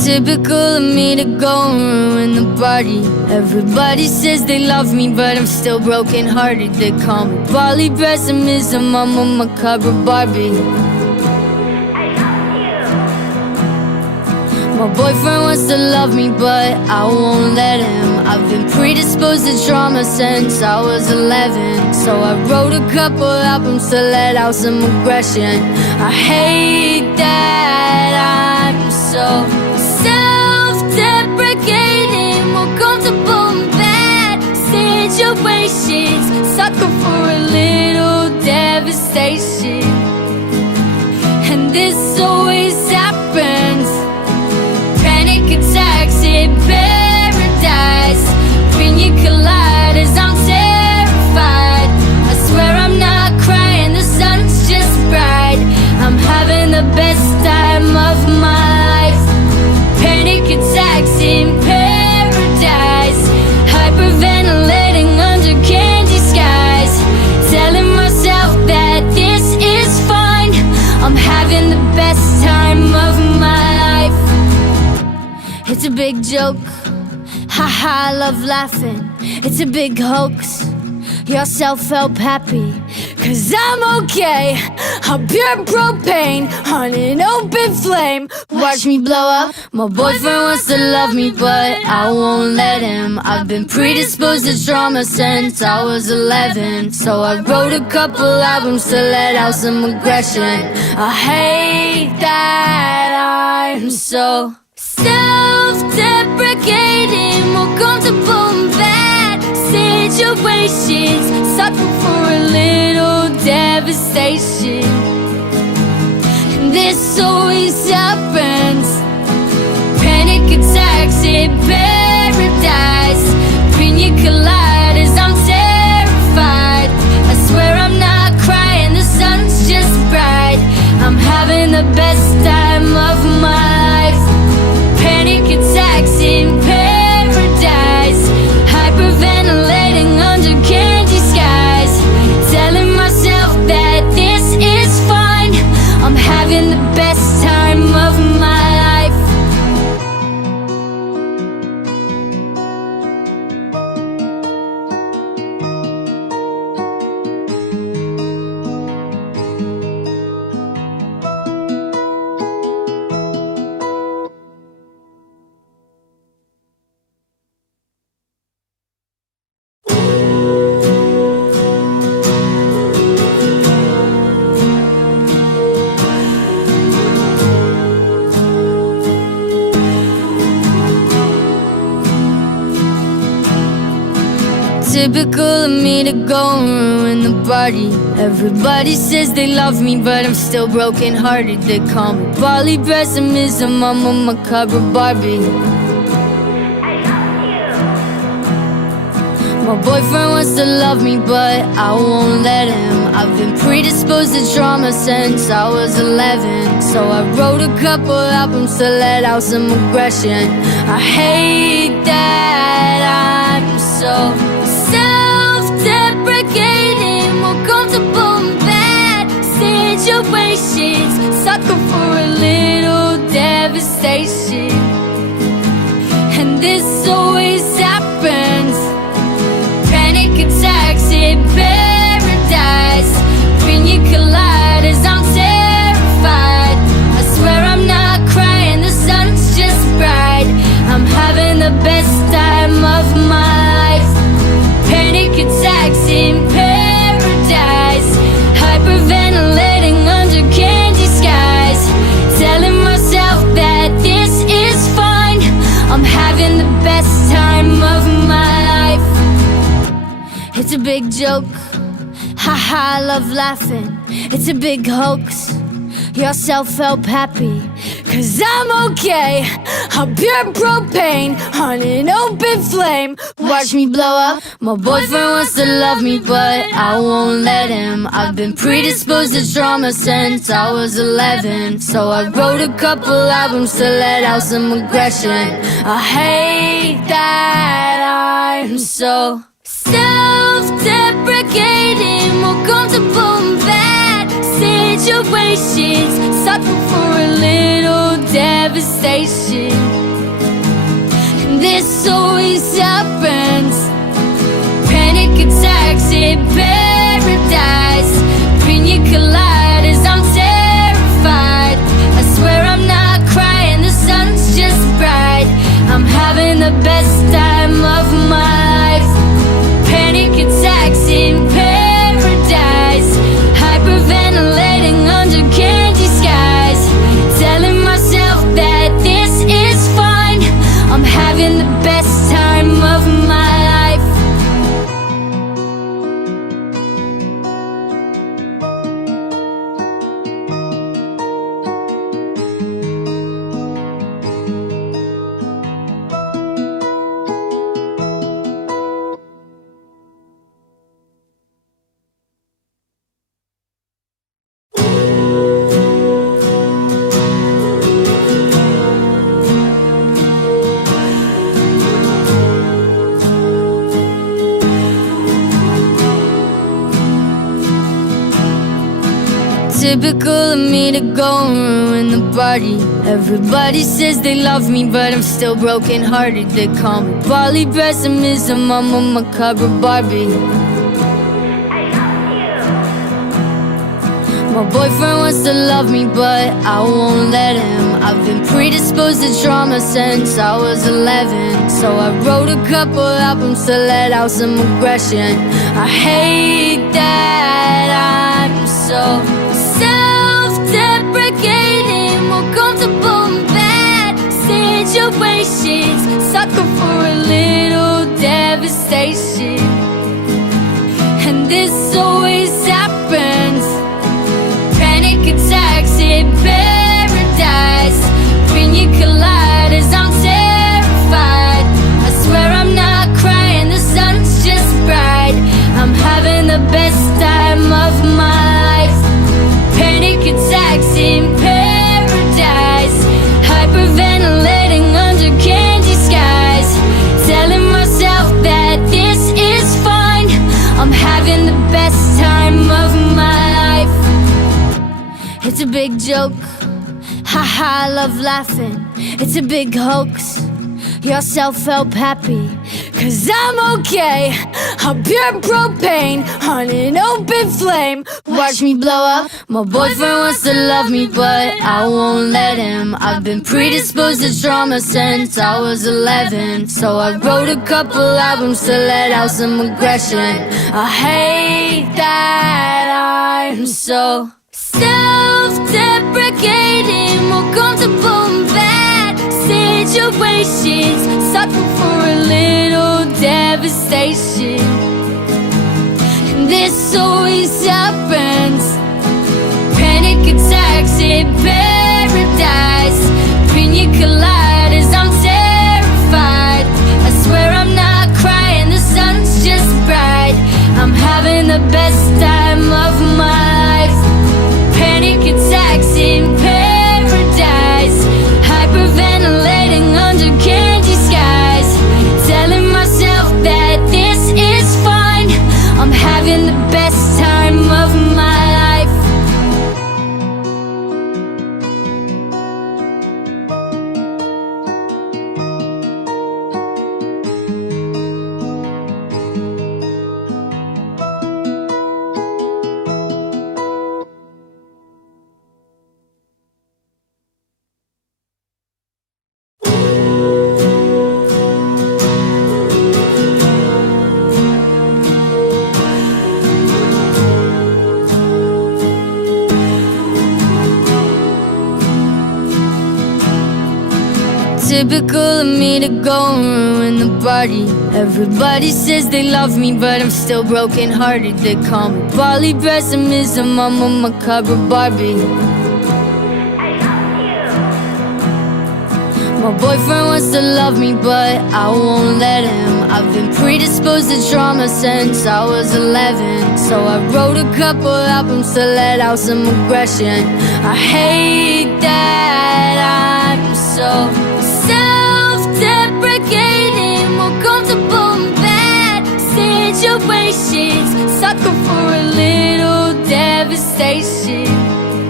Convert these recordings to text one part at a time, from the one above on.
Typical of me to go and ruin the party. Everybody says they love me, but I'm still broken hearted. They call me Bali pessimism, I'm a macabre Barbie. My boyfriend wants to love me, but I won't let him. I've been predisposed to trauma since I was 11. So I wrote a couple albums to let out some aggression. I hate that I'm so self-deprecating, more comfortable in bad situations, sucker for a little devastation. And this always happens. Panic attacks in paradise, pina coladas, I'm terrified. I swear I'm not crying, the sun's just bright. I'm having the best time of my life. Panic attacks in paradise, hyperventilating under candy skies, telling myself that this is fine. I'm having the best time of my life. It's a big joke, haha, I love laughing. It's a big hoax, you're self-help happy. Cause I'm okay, I'm pure propane on an open flame. Watch me blow up. My boyfriend wants to love me, but I won't let him. I've been predisposed to trauma since I was 11. So I wrote a couple albums to let out some aggression. I hate that I'm so self-deprecating, more comfortable in bad situations, sucker for a little devastation. And this always happens. Panic attacks in paradise, pina coladas, I'm terrified. I swear I'm not crying, the sun's just bright. I'm having the best time of my life. Panic attacks in paradise, hyperventilating under candy skies, telling myself that this is fine. I'm having the best time of my life. Typical of me to go and ruin the party. Everybody says they love me, but I'm still broken hearted. They call me Bali pessimism, I'm a macabre Barbie. My boyfriend wants to love me, but I won't let him. I've been predisposed to trauma since I was 11. So I wrote a couple albums to let out some aggression. I hate that I'm so self-deprecating, more comfortable in bad situations, sucker for a little devastation. And this always happens. Panic attacks in paradise, pina coladas, I'm terrified. I swear I'm not crying, the sun's just bright. I'm having the best time of my life. Panic attacks in paradise, hyperventilating under candy skies, telling myself that this is fine. I'm having the best time of my life. It's a big joke, haha, I love laughing. It's a big hoax, you're self-help happy. Cause I'm okay, I'm pure propane on an open flame. Watch me blow up. My boyfriend wants to love me, but I won't let him. I've been predisposed to trauma since I was 11. So I wrote a couple albums to let out some aggression. I hate that I'm so self-deprecating, more comfortable in bad situations, sucker for a little devastation. And this always happens. Panic attacks in paradise, pina coladas, I'm terrified. I swear I'm not crying, the sun's just bright. I'm having the best time of my life. Panic attacks in paradise, hyperventilating under candy skies, telling myself that this is fine. I'm having the best time of my life. Typical of me to go and ruin the party. Everybody says they love me, but I'm still broken hearted. They call me poly pessimism, I'm a macabre Barbie. My boyfriend wants to love me, but I won't let him. I've been predisposed to trauma since I was 11, so I wrote a couple albums to let out some aggression. I hate that I'm so self-deprecating, more comfortable in bad situations, sucker for a little devastation. And this always happens. Panic attacks in paradise, pina coladas, I'm terrified. I swear I'm not crying, the sun's just bright. I'm having the best time of my life. Panic attacks in paradise, hyperventilating under candy skies, telling myself that this is fine. I'm having the best time of my life. It's a big joke, haha, I love laughing. It's a big hoax, you're self-help happy, cause I'm okay. I'm pure propane on an open flame. Watch me blow up. My boyfriend wants to love me, but I won't let him. I've been predisposed to trauma since I was 11, so I wrote a couple albums to let out some aggression. I hate that I'm so self-deprecating, more comfortable in bad situations, sucker for a little devastation. And this always happens. Panic attacks in paradise, pina coladas, I'm terrified. I swear I'm not crying, the sun's just bright. I'm having the best time of my life. Panic attacks in paradise, hyperventilating under candy skies, telling myself that this is fine. I'm having the best time of my life. Typical of me to go and ruin the party. Everybody says they love me, but I'm still broken hearted. They call me poly pessimism, I'm a macabre Barbie. My boyfriend wants to love me, but I won't let him. I've been predisposed to trauma since I was 11, so I wrote a couple albums to let out some aggression. I hate that I'm so self-deprecating, more comfortable in bad situations, sucker for a little devastation.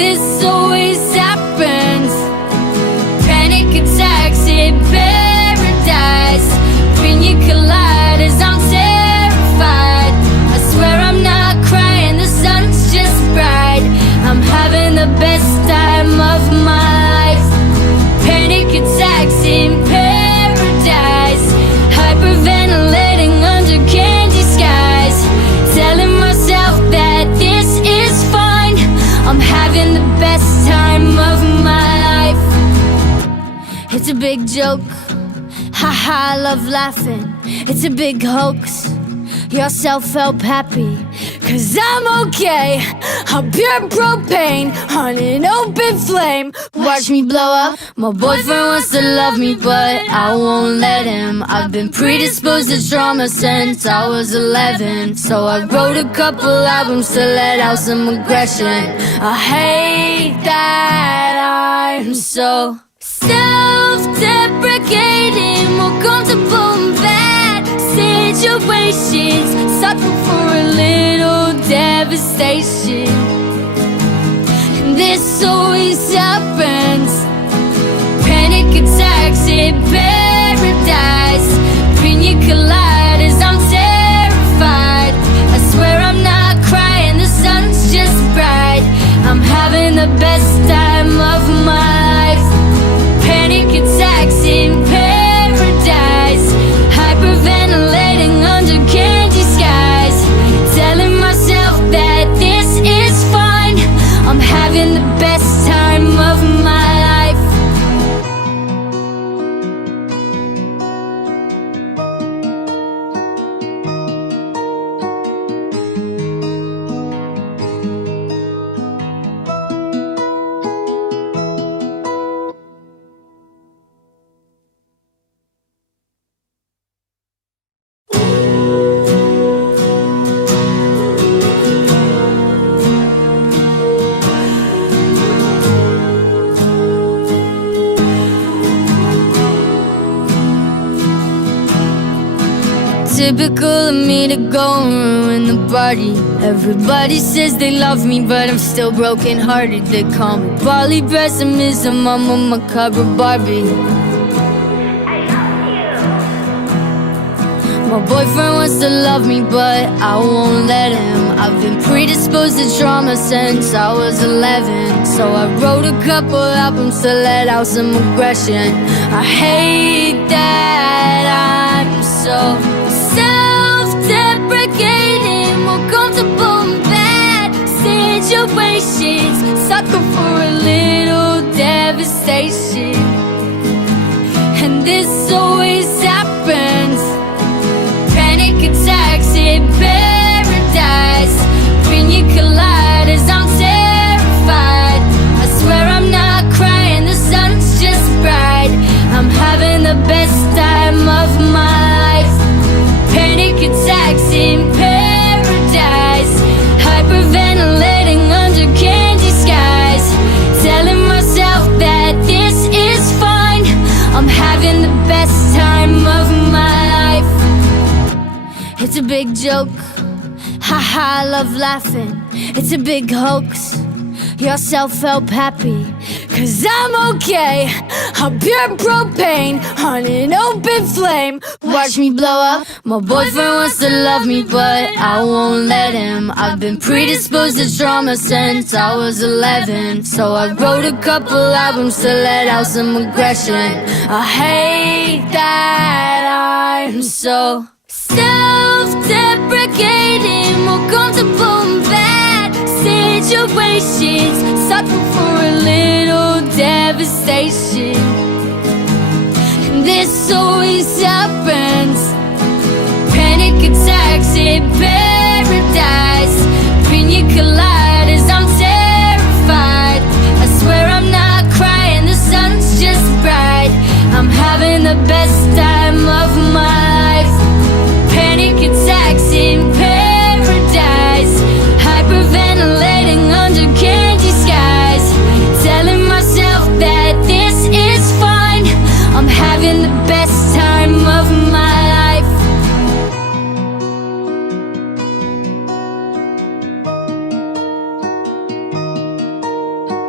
this always happens. Panic attacks in paradise. Pina coladas, I'm terrified. I swear I'm not crying, the sun's just bright. I'm having the best time of my life. Panic attacks in paradise. Hyperventilating under candy skies. Telling myself that this is fine. I'm having the best time of my life. It's a big joke. Haha, I love laughing. It's a big hoax. Your self-help happy, 'cause I'm okay. I'm pure propane on an open flame. Watch me blow up. My boyfriend wants to love me, but I won't let him. I've been predisposed to trauma since I was 11. So I wrote a couple albums to let out some aggression. I hate that I'm so self-deprecating, more comfortable in bad situations, sucker for a little devastation. And this always happens. Panic attacks in paradise. Pina coladas, I'm terrified. I swear I'm not crying, the sun's just bright. I'm having the best time of my life. Panic attacks in paradise. Hyperventilating under candy skies. Telling myself that this is fine. I'm having the best time of my life. Typical of me to go and ruin the party. Everybody says they love me, but I'm still broken hearted. They call me Bali pessimism, I'm a macabre Barbie. My boyfriend wants to love me, but I won't let him. I've been predisposed to trauma since I was 11. So I wrote a couple albums to let out some aggression. I hate that I'm so self-deprecating, more comfortable in bad situations, sucker for a little devastation. And this always happens. Panic attacks in paradise. Pina coladas, I'm terrified. I swear I'm not crying, the sun's just bright. I'm having the best time of my life. Panic attacks in paradise. Hyperventilating under candy skies. Telling myself that this is fine. I'm having the best time of my life. It's a big joke. Haha, I love laughing. It's a big hoax. Your self-help happy, 'cause I'm okay. I'm pure propane on an open flame. Watch me blow up. My boyfriend wants to love me, but I won't let him. I've been predisposed to trauma since I was 11. So I wrote a couple albums to let out some aggression. I hate that I'm so self-deprecating, more comfortable in bad situations, sucker for a little devastation. And this always happens. Panic attacks in paradise. Pina coladas, I'm terrified. I swear I'm not crying, the sun's just bright. I'm having the best time of my life. Panic attacks in paradise. Hyperventilating under candy skies. Telling myself that this is fine. I'm having the best time of my life.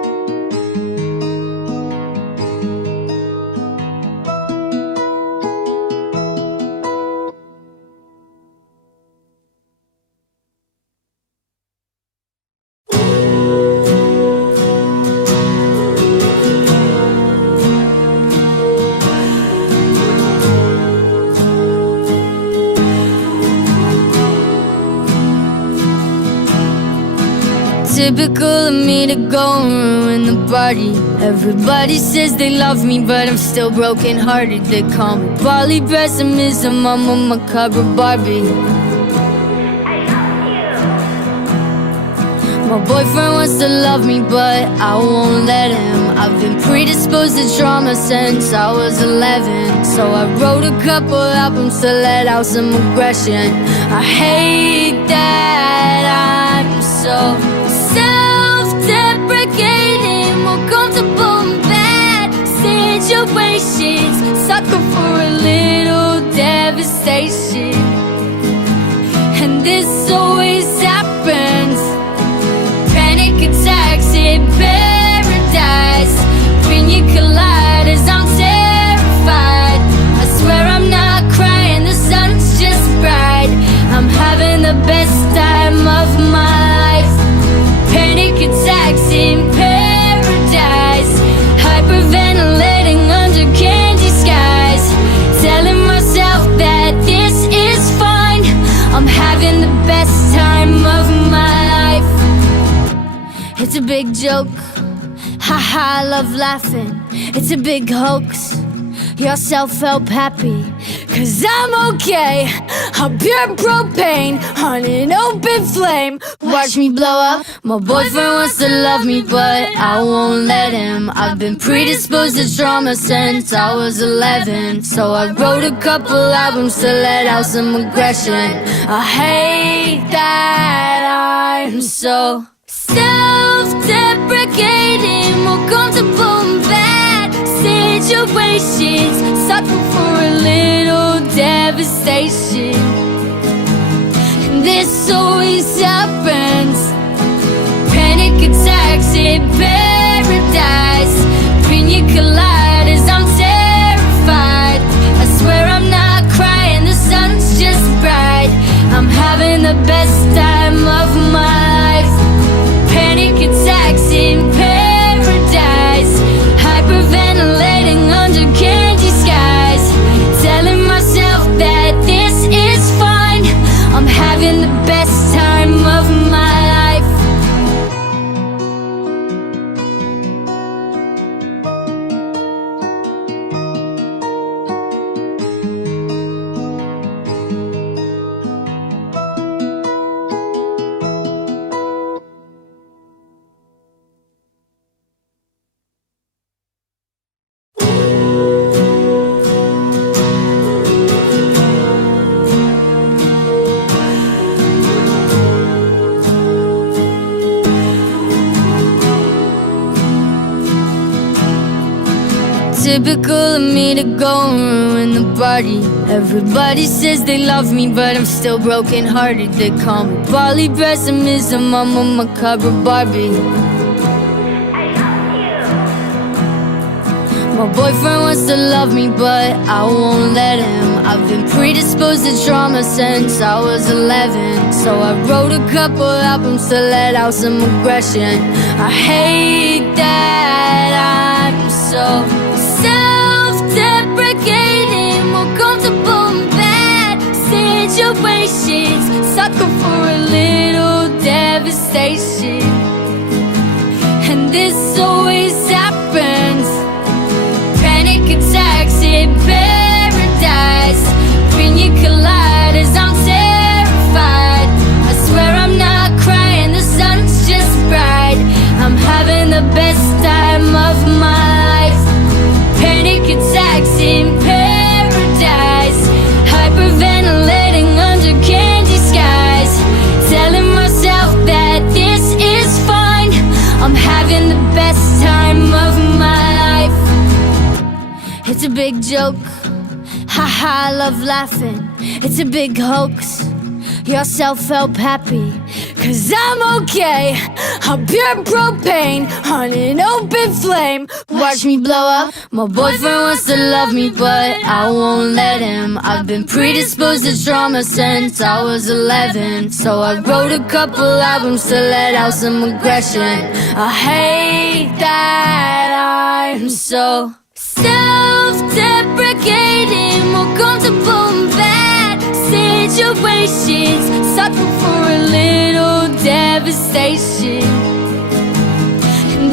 Typical of me to go and ruin the party. Everybody says they love me, but I'm still broken hearted. They call me Bali pessimism, I'm a macabre Barbie. My boyfriend wants to love me, but I won't let him. I've been predisposed to trauma since I was 11. So I wrote a couple albums to let out some aggression. I hate that I'm so self-deprecating, more comfortable in bad situations, sucker for a little devastation. And this always happens. Panic attacks in paradise, pina coladas, I'm terrified. I swear I'm not crying, the sun's just bright. I'm having the best time of my life. Panic attacks in paradise, hyperventilating under candy skies, telling myself that this is fine. I'm having the best time of my life. It's a big joke, haha, I love laughing. It's a big hoax, you're self-help happy. Cause I'm okay, I'm pure propane on an open flame. Watch me blow up. My boyfriend wants to love me, but I won't let him. I've been predisposed to trauma since I was 11. So I wrote a couple albums to let out some aggression. I hate that I'm so self-deprecating, more comfortable in bad situations, sucker for a little devastation. And this always happens. Panic attacks in paradise, pina coladas, I'm terrified. I swear I'm not crying, the sun's just bright. I'm having the best time of my life. Panic attacks in paradise, hyperventilating under candy skies, telling myself that this is fine. I'm having the best time of my life. Typical of me to go and ruin the party. Everybody says they love me, but I'm still broken hearted. They call me Bali pessimism, I'm a macabre Barbie. My boyfriend wants to love me, but I won't let him. I've been predisposed to trauma since I was 11. So I wrote a couple albums to let out some aggression. I hate that I'm so self-deprecating, more comfortable in bad situations, sucker for a little devastation. And this always happens. Panic attacks in paradise, pina coladas, I'm terrified. I swear I'm not crying, the sun's just bright. I'm having the best time of my life. Panic attacks in paradise, hyperventilating under candy skies, telling myself that this is fine. I'm having the best time of my life. It's a big joke, haha, I love laughing. It's a big hoax, you're self-help happy. Cause I'm okay, I'm pure propane on an open flame. Watch me blow up. My boyfriend wants to love me, but I won't let him. I've been predisposed to trauma since I was 11. So I wrote a couple albums to let out some aggression. I hate that I'm so self-deprecating, more comfortable in bad situations, sucker for a little devastation.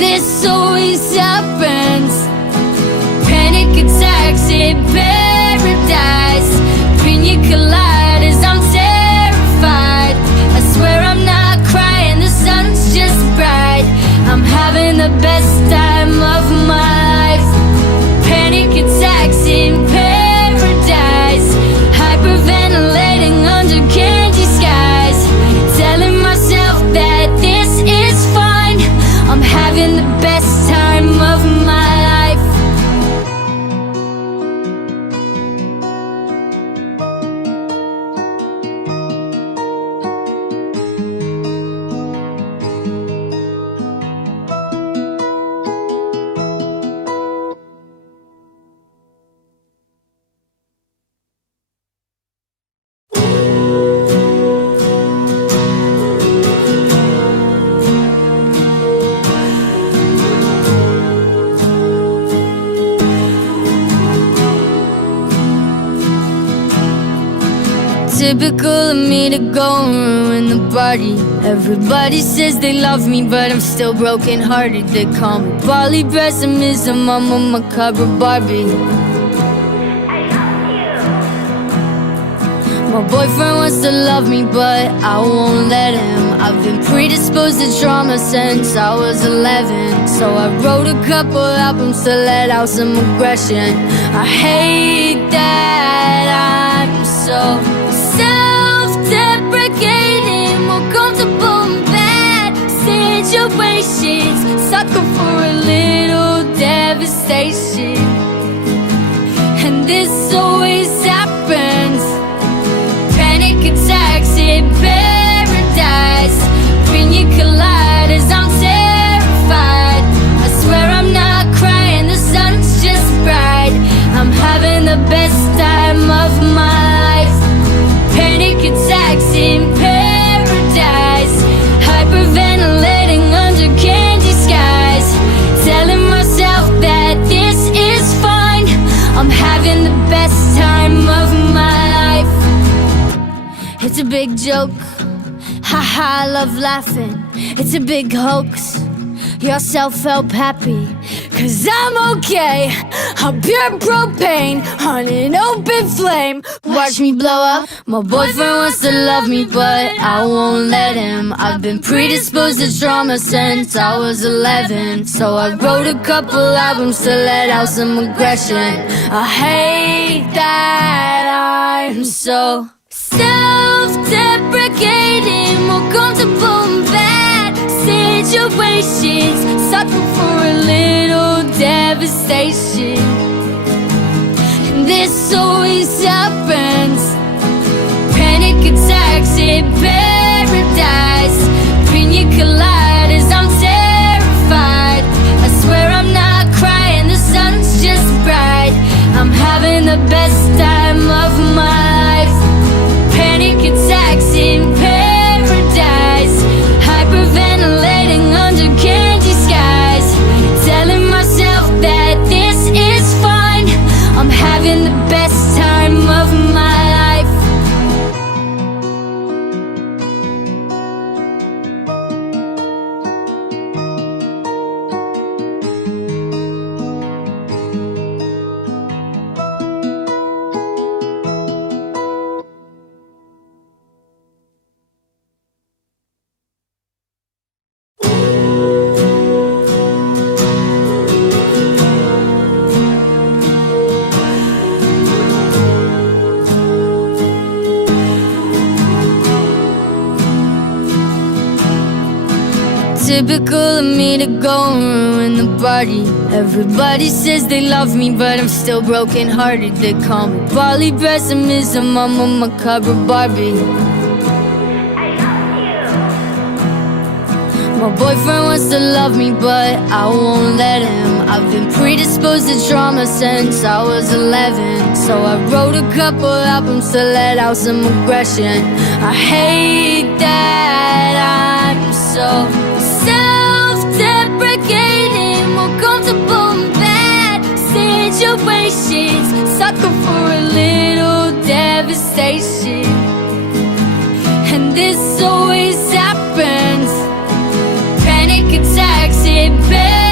this always happens. Panic attacks in paradise, pina coladas, I'm terrified. I swear I'm not crying, the sun's just bright. I'm having the best time of my life. Panic attacks in paradise, hyperventilating under candy skies, telling myself that this is fine. I'm having the best time of my life. Typical of me to go and ruin the party. Everybody says they love me, but I'm still broken hearted. They call me poly pessimism, I'm a macabre Barbie. My boyfriend wants to love me, but I won't let him. I've been predisposed to trauma since I was 11, so I wrote a couple albums to let out some aggression. I hate that I'm so self-deprecating, more comfortable in bad situations, sucker for a little devastation. And this always happens. Panic attacks in paradise, pina coladas, I'm terrified. I swear I'm not crying, the sun's just bright. I'm having the best time of my life. Panic attacks in paradise, hyperventilating under candy skies, telling myself that this is fine. I'm having the best time of my life. It's a big joke, haha, I love laughing. It's a big hoax, you're self-help happy, cause I'm okay. I'm pure propane on an open flame. Watch me blow up. My boyfriend wants to love me, but I won't let him. I've been predisposed to trauma since I was 11, so I wrote a couple albums to let out some aggression. I hate that I'm so self-deprecating, more comfortable in bad situations, sucker for a little devastation. And this always happens. Panic attacks in paradise, pina coladas, I'm terrified. I swear I'm not crying, the sun's just bright. I'm having the best time of my life. Panic attacks in paradise, hyperventilating under candy skies, telling myself that this is fine. I'm having the best time of my life. Typical of me to go and ruin the party. Everybody says they love me, but I'm still broken hearted. They call me poly pessimism, I'm a macabre Barbie. My boyfriend wants to love me, but I won't let him. I've been predisposed to trauma since I was 11, so I wrote a couple albums to let out some aggression. I hate that I'm so self-deprecating, more comfortable in bad situations, sucker for a little devastation. And this always happens. Panic attacks in bed.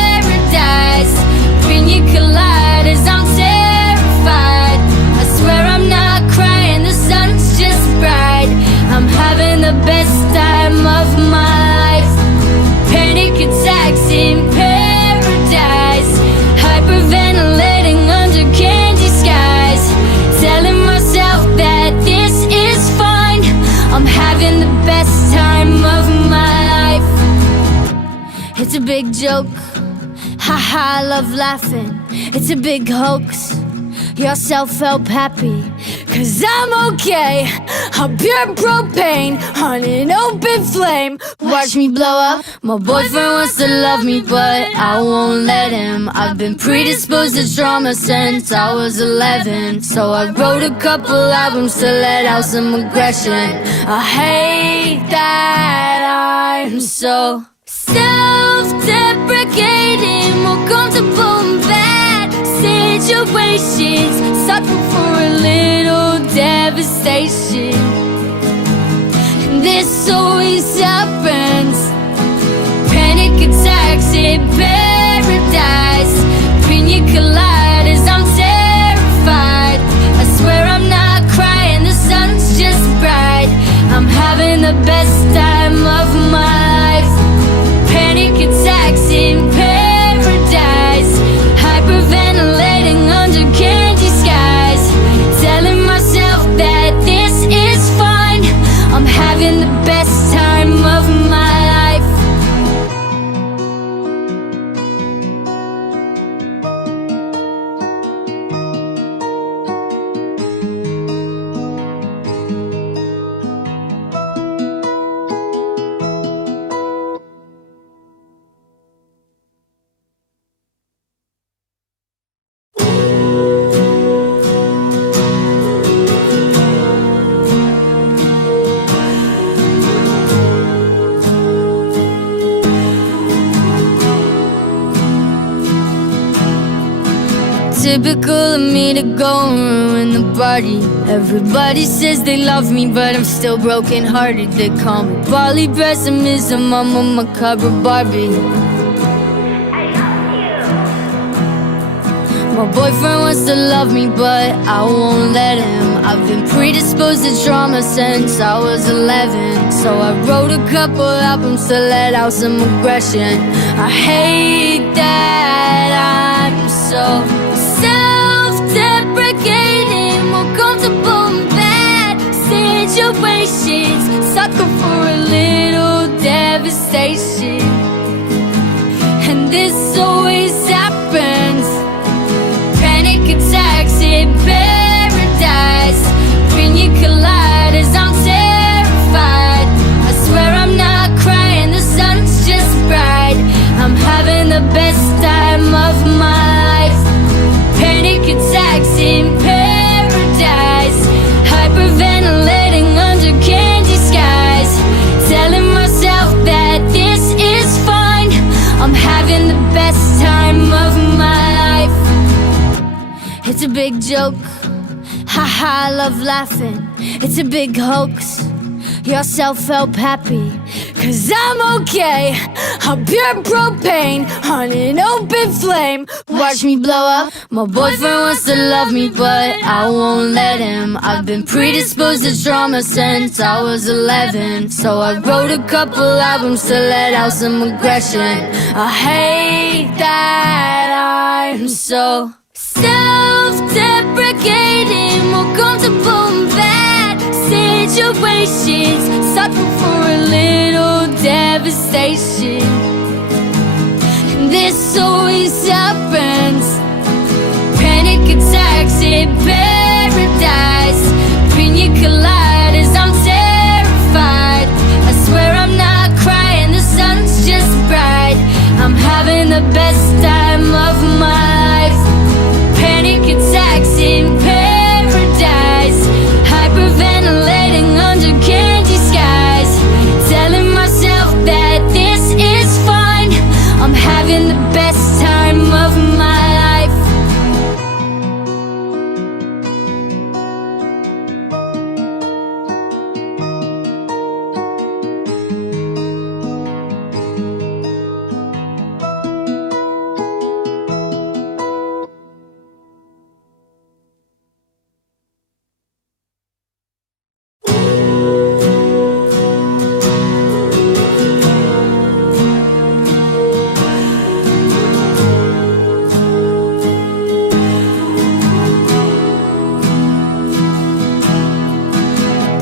collide as I'm terrified. I swear I'm not crying, the sun's just bright. I'm having the best time of my life. Panic attacks in paradise, hyperventilating under candy skies, telling myself that this is fine. I'm having the best time of my life. It's a big joke, haha, I love laughing. It's a big hoax, your self-help happy. Cause I'm okay, I'm pure propane on an open flame. Watch me blow up. My boyfriend wants to love me, but I won't let him. I've been predisposed to trauma since I was 11. So I wrote a couple albums to let out some aggression. I hate that I'm so self-deprecating, more comfortable in bad situations, sucking for a little devastation. And this always happens. Panic attacks in paradise, pina coladas, I'm terrified. I swear I'm not crying, the sun's just bright. I'm having the best time of my life. Panic attacks in paradise, hyperventilating under candy skies, telling myself that this is fine. I'm having the best time of my life. Typical of me to go and ruin the party. Everybody says they love me, but I'm still broken hearted. They call me Bali pessimism, I'm a macabre Barbie. My boyfriend wants to love me, but I won't let him. I've been predisposed to trauma since I was 11. So I wrote a couple albums to let out some aggression. I hate that I'm so self-deprecating, more comfortable in bad situations, sucker for a little devastation. And this always happens. Panic attacks in paradise, pina coladas, I'm terrified. I swear I'm not crying, the sun's just bright. I'm having the best time of my life. Panic attacks in paradise, hyperventilating under candy skies, telling myself that this is fine. I'm having the best time of my life. It's a big joke, haha, I love laughing. It's a big hoax, your self-help happy. Cause I'm okay, I'm pure propane on an open flame. Watch me blow up. My boyfriend wants to love me, but I won't let him. I've been predisposed to trauma since I was 11. So I wrote a couple albums to let out some aggression. I hate that I'm so self-deprecating, more comfortable in bad situations, sucking for a little devastation. And this always happens. Panic attacks in paradise, pina coladas, I'm terrified. I swear I'm not crying, the sun's just bright. I'm having the best time of my life. Panic attacks in paradise, hyperventilating under candy skies, telling myself that this is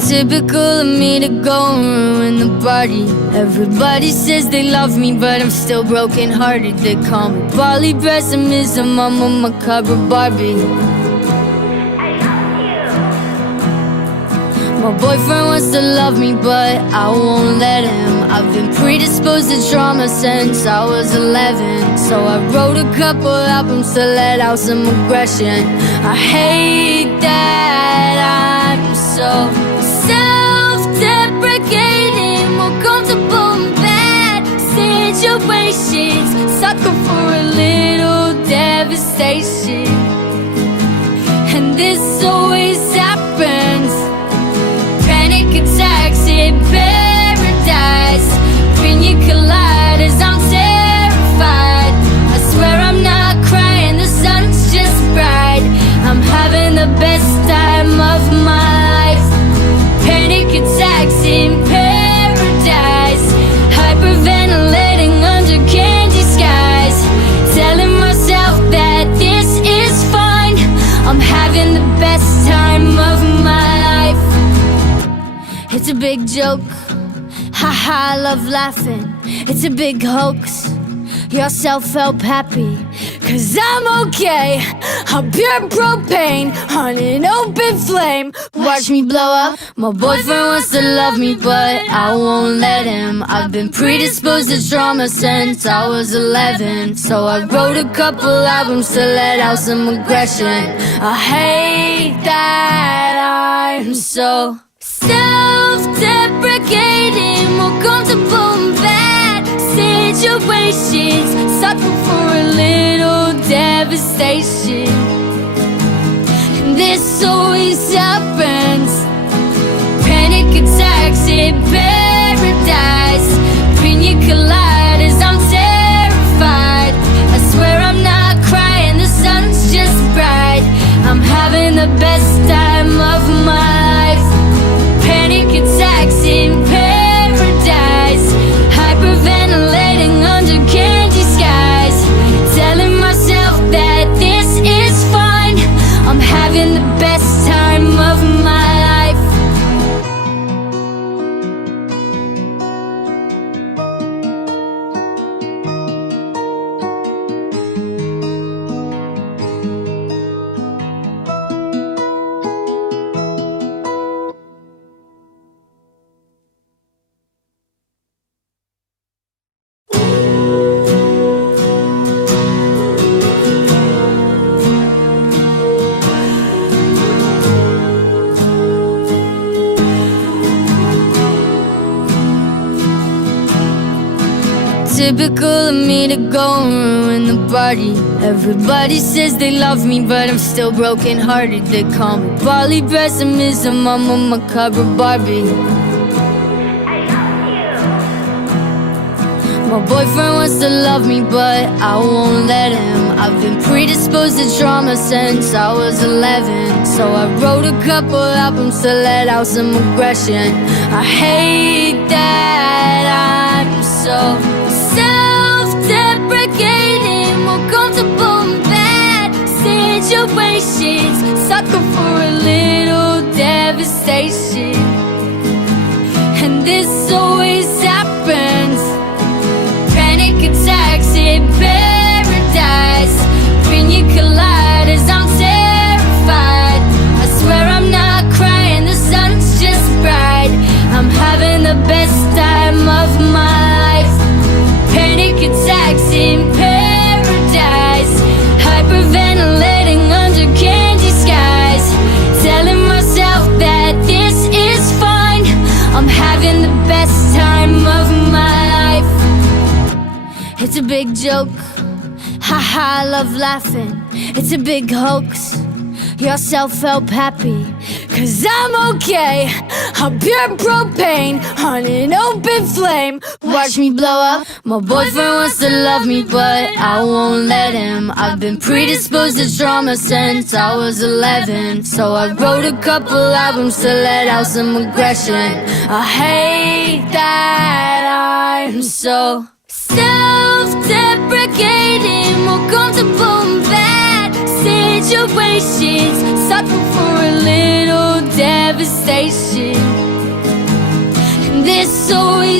Typical of me to go and ruin the party. Everybody says they love me, but I'm still broken hearted. They call me Bali pessimism, I'm a macabre Barbie. My boyfriend wants to love me, but I won't let him. I've been predisposed to trauma since I was 11. So I wrote a couple albums to let out some aggression. I hate that I'm so self-deprecating, more comfortable in bad situations, sucker for a little devastation. And this always happens. Panic attacks in paradise, pina coladas, I'm terrified. I swear I'm not crying, the sun's just bright. I'm having the best time of my life. Panic attacks in paradise, hyperventilating under candy skies, telling myself that this is fine. I'm having the best time of my life. It's a big joke, haha, I love laughing. It's a big hoax, you're self-help happy. Cause I'm okay, I'm pure propane on an open flame. Watch me blow up. My boyfriend wants to love me, but I won't let him. I've been predisposed to trauma since I was 11. So I wrote a couple albums to let out some aggression. I hate that I'm so self-deprecating, more comfortable in bad situations, sucker for a little devastation. And this always happens. Panic attacks in paradise, pina coladas, I'm terrified. I swear I'm not crying, the sun's just bright. I'm having the best time of my life. Panic attacks in paradise, hyperventilating under candy skies, telling myself that this is fine. I'm having the best time of my life. Typical of me to go and ruin the party. Everybody says they love me, but I'm still broken hearted. They call me Bali pessimism, I'm a macabre Barbie. My boyfriend wants to love me, but I won't let him. I've been predisposed to trauma since I was 11. So I wrote a couple albums to let out some aggression. I hate that I'm so self-deprecating, more comfortable in bad situations, sucker for a little devastation. And this always happens. Panic attacks in paradise, pina coladas, I'm terrified. I swear I'm not crying, the sun's just bright. I'm having the best time of my life. Panic attacks in paradise, hyperventilating under candy skies, telling myself that this is fine. I'm having the best time of my life. It's a big joke, haha, I love laughing. It's a big hoax, you're self-help happy. Cause I'm okay, I'm pure propane on an open flame. Watch me blow up. My boyfriend wants to love me, but I won't let him. I've been predisposed to trauma since I was 11. So I wrote a couple albums to let out some aggression. I hate that I'm so self-deprecating, more comfortable in bad situations, sucker for a little devastation.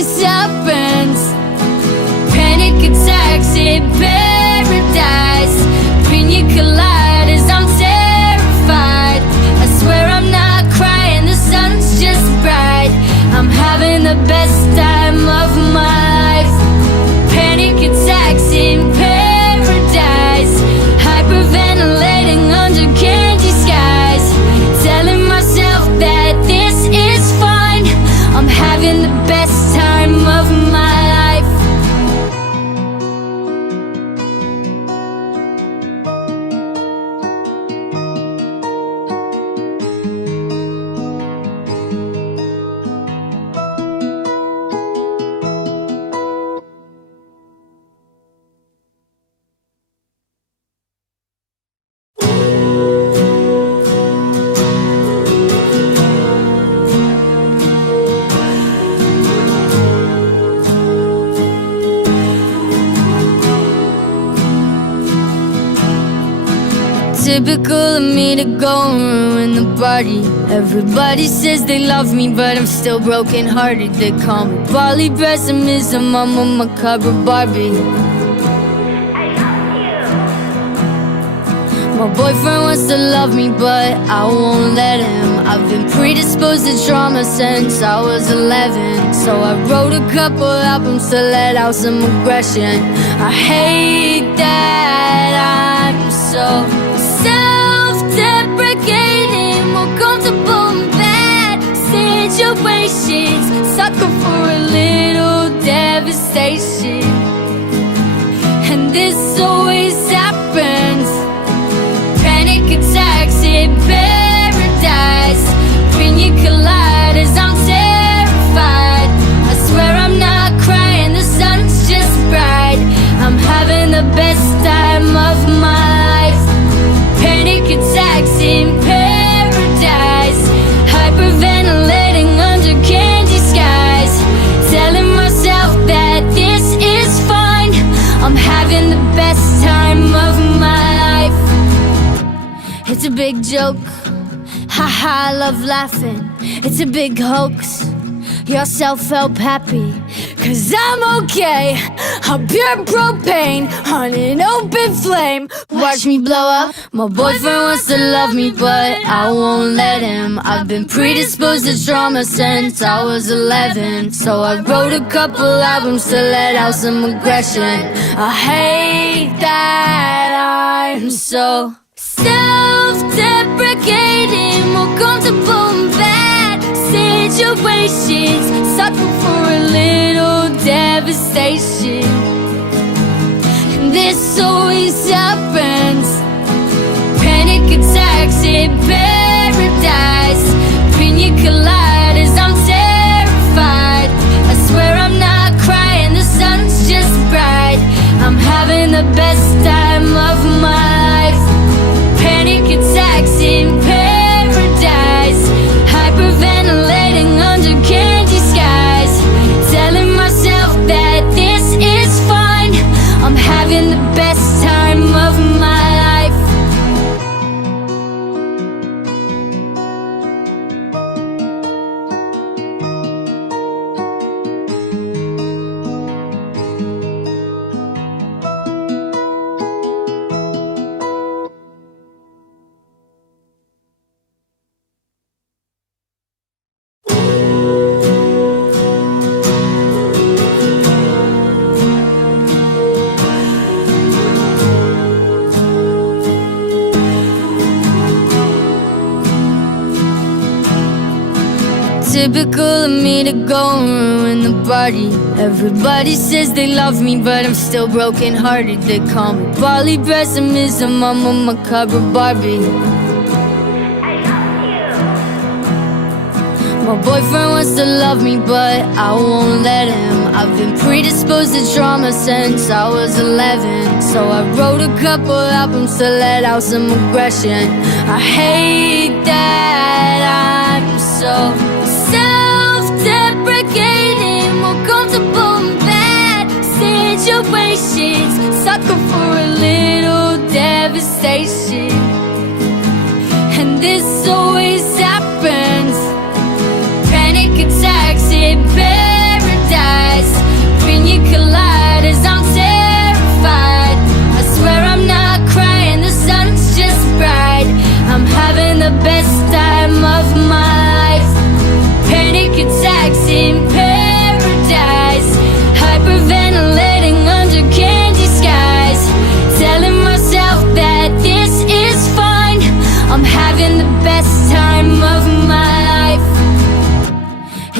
always happens. Panic attacks in paradise. Pina coladas, I'm terrified. I swear I'm not crying, the sun's just bright. I'm having the best time of my life. Panic attacks in paradise. Hyperventilating under candy skies. Telling myself that this is fine. I'm having the best time of my life. Typical of me to go and ruin the party. Everybody says they love me, but I'm still broken hearted. They call me poly pessimism, I'm a macabre Barbie. My boyfriend wants to love me, but I won't let him. I've been predisposed to trauma since I was 11. So I wrote a couple albums to let out some aggression. I hate that I'm so self-deprecating, more comfortable in bad situations, sucker for a little devastation. And this always happens. Panic attacks in paradise. Pina coladas, I'm terrified. I swear I'm not crying, the sun's just bright. I'm having the best time of my life. Panic attacks in paradise. Hyperventilating under candy skies. Telling myself that this is fine. I'm having the best time of my life. It's a big joke, haha, I love laughing. It's a big hoax, you're self-help happy. Cause I'm okay, I'm pure propane on an open flame. Watch me blow up. My boyfriend wants to love me, but I won't let him. I've been predisposed to trauma since I was 11. So I wrote a couple albums to let out some aggression. I hate that I'm so self-deprecating, more comfortable in bad situations, sucker for a little devastation. And this always happens. Panic attacks in paradise. Pina coladas, I'm terrified. I swear I'm not crying, the sun's just bright. I'm having the best time of my life. Panic attacks in paradise. Hyperventilating under candy skies. Telling myself that this is fine. I'm having the best time of my life. Typical of me to go and ruin the party. Everybody says they love me, but I'm still broken hearted. They call me poly pessimism, I'm a macabre Barbie. My boyfriend wants to love me, but I won't let him. I've been predisposed to trauma since I was 11. So I wrote a couple albums to let out some aggression. I hate that I'm so self-deprecating, more comfortable in bad situations, sucker for a little devastation. And this always happens. Panic attacks in paradise.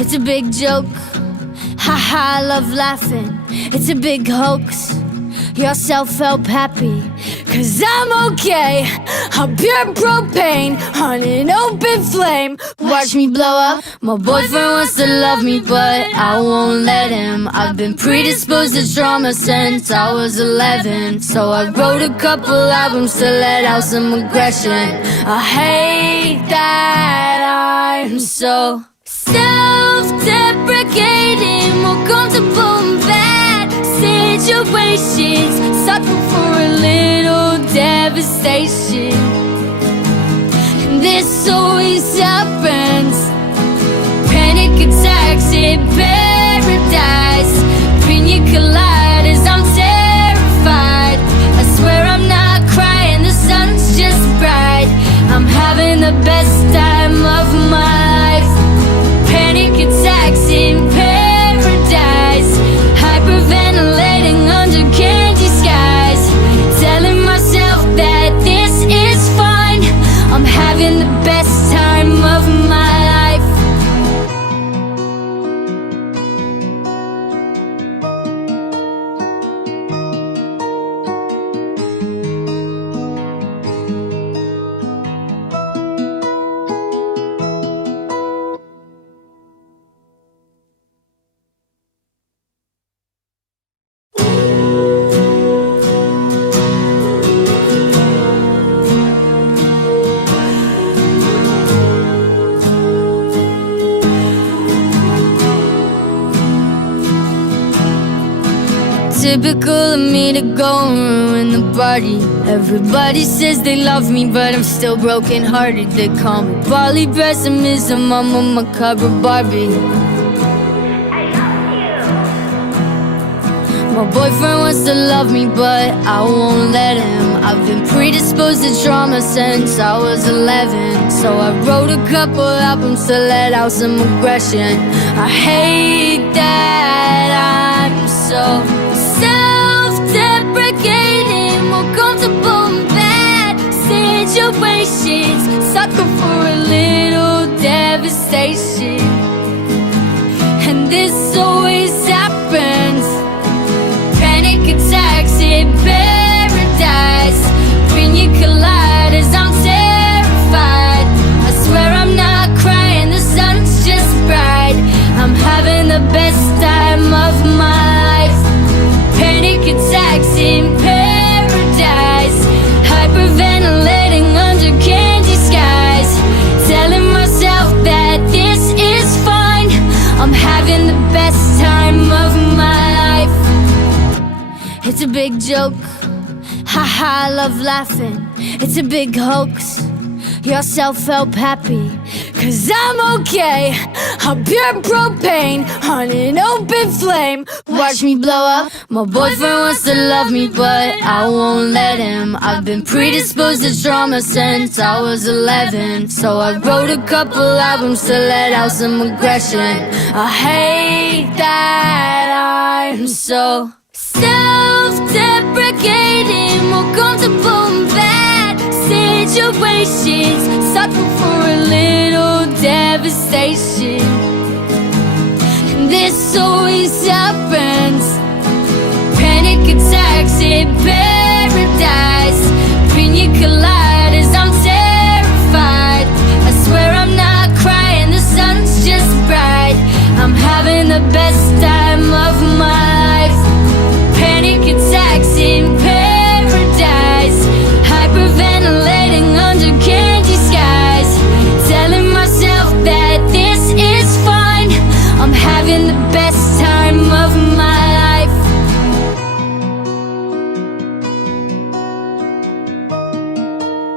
It's a big joke. Ha ha, I love laughing. It's a big hoax. Your self-help happy, 'cause I'm okay. I'm pure propane on an open flame. Watch me blow up. My boyfriend wants to love me, but I won't let him. I've been predisposed to trauma since I was 11. So I wrote a couple albums to let out some aggression. I hate that I'm so self-deprecating, more comfortable in bad situations, sucker for a little devastation. And this always happens. Panic attacks in paradise, pina coladas, I'm terrified. I swear I'm not crying, the sun's just bright. I'm having the best time of my life. Panic attacks in paradise, hyperventilating under candy skies, telling myself that this is fine. I'm having the best time of my life. Typical of me to go and ruin the party. Everybody says they love me, but I'm still broken hearted. They call me Bali pessimism, I'm a macabre Barbie. My boyfriend wants to love me, but I won't let him. I've been predisposed to trauma since I was 11. So I wrote a couple albums to let out some aggression. I hate that I'm so self-deprecating, more comfortable in bad situations, sucker for a little devastation. And this always happens. Panic attacks in paradise, pina coladas, I'm terrified. I swear I'm not crying, the sun's just bright. I'm having the best time of my life. Panic attacks in paradise, hyperventilating under candy skies, telling myself that this is fine. I'm having the best time of my life. It's a big joke. Ha ha, I love laughing. It's a big hoax. Your self-help happy, 'cause I'm okay. I'm pure propane on an open flame. Watch me blow up. My boyfriend wants to love me, but I won't let him. I've been predisposed to trauma since I was 11. So I wrote a couple albums to let out some aggression. I hate that I'm so self-deprecating, more comfortable in bad situations, sucker for a little devastation. And this always happens. Panic attacks in paradise, pina coladas, I'm terrified. I swear I'm not crying, the sun's just bright. I'm having the best time of my life. Panic attacks in paradise, hyperventilating under candy skies, telling myself that this is fine. I'm having the best time of my life.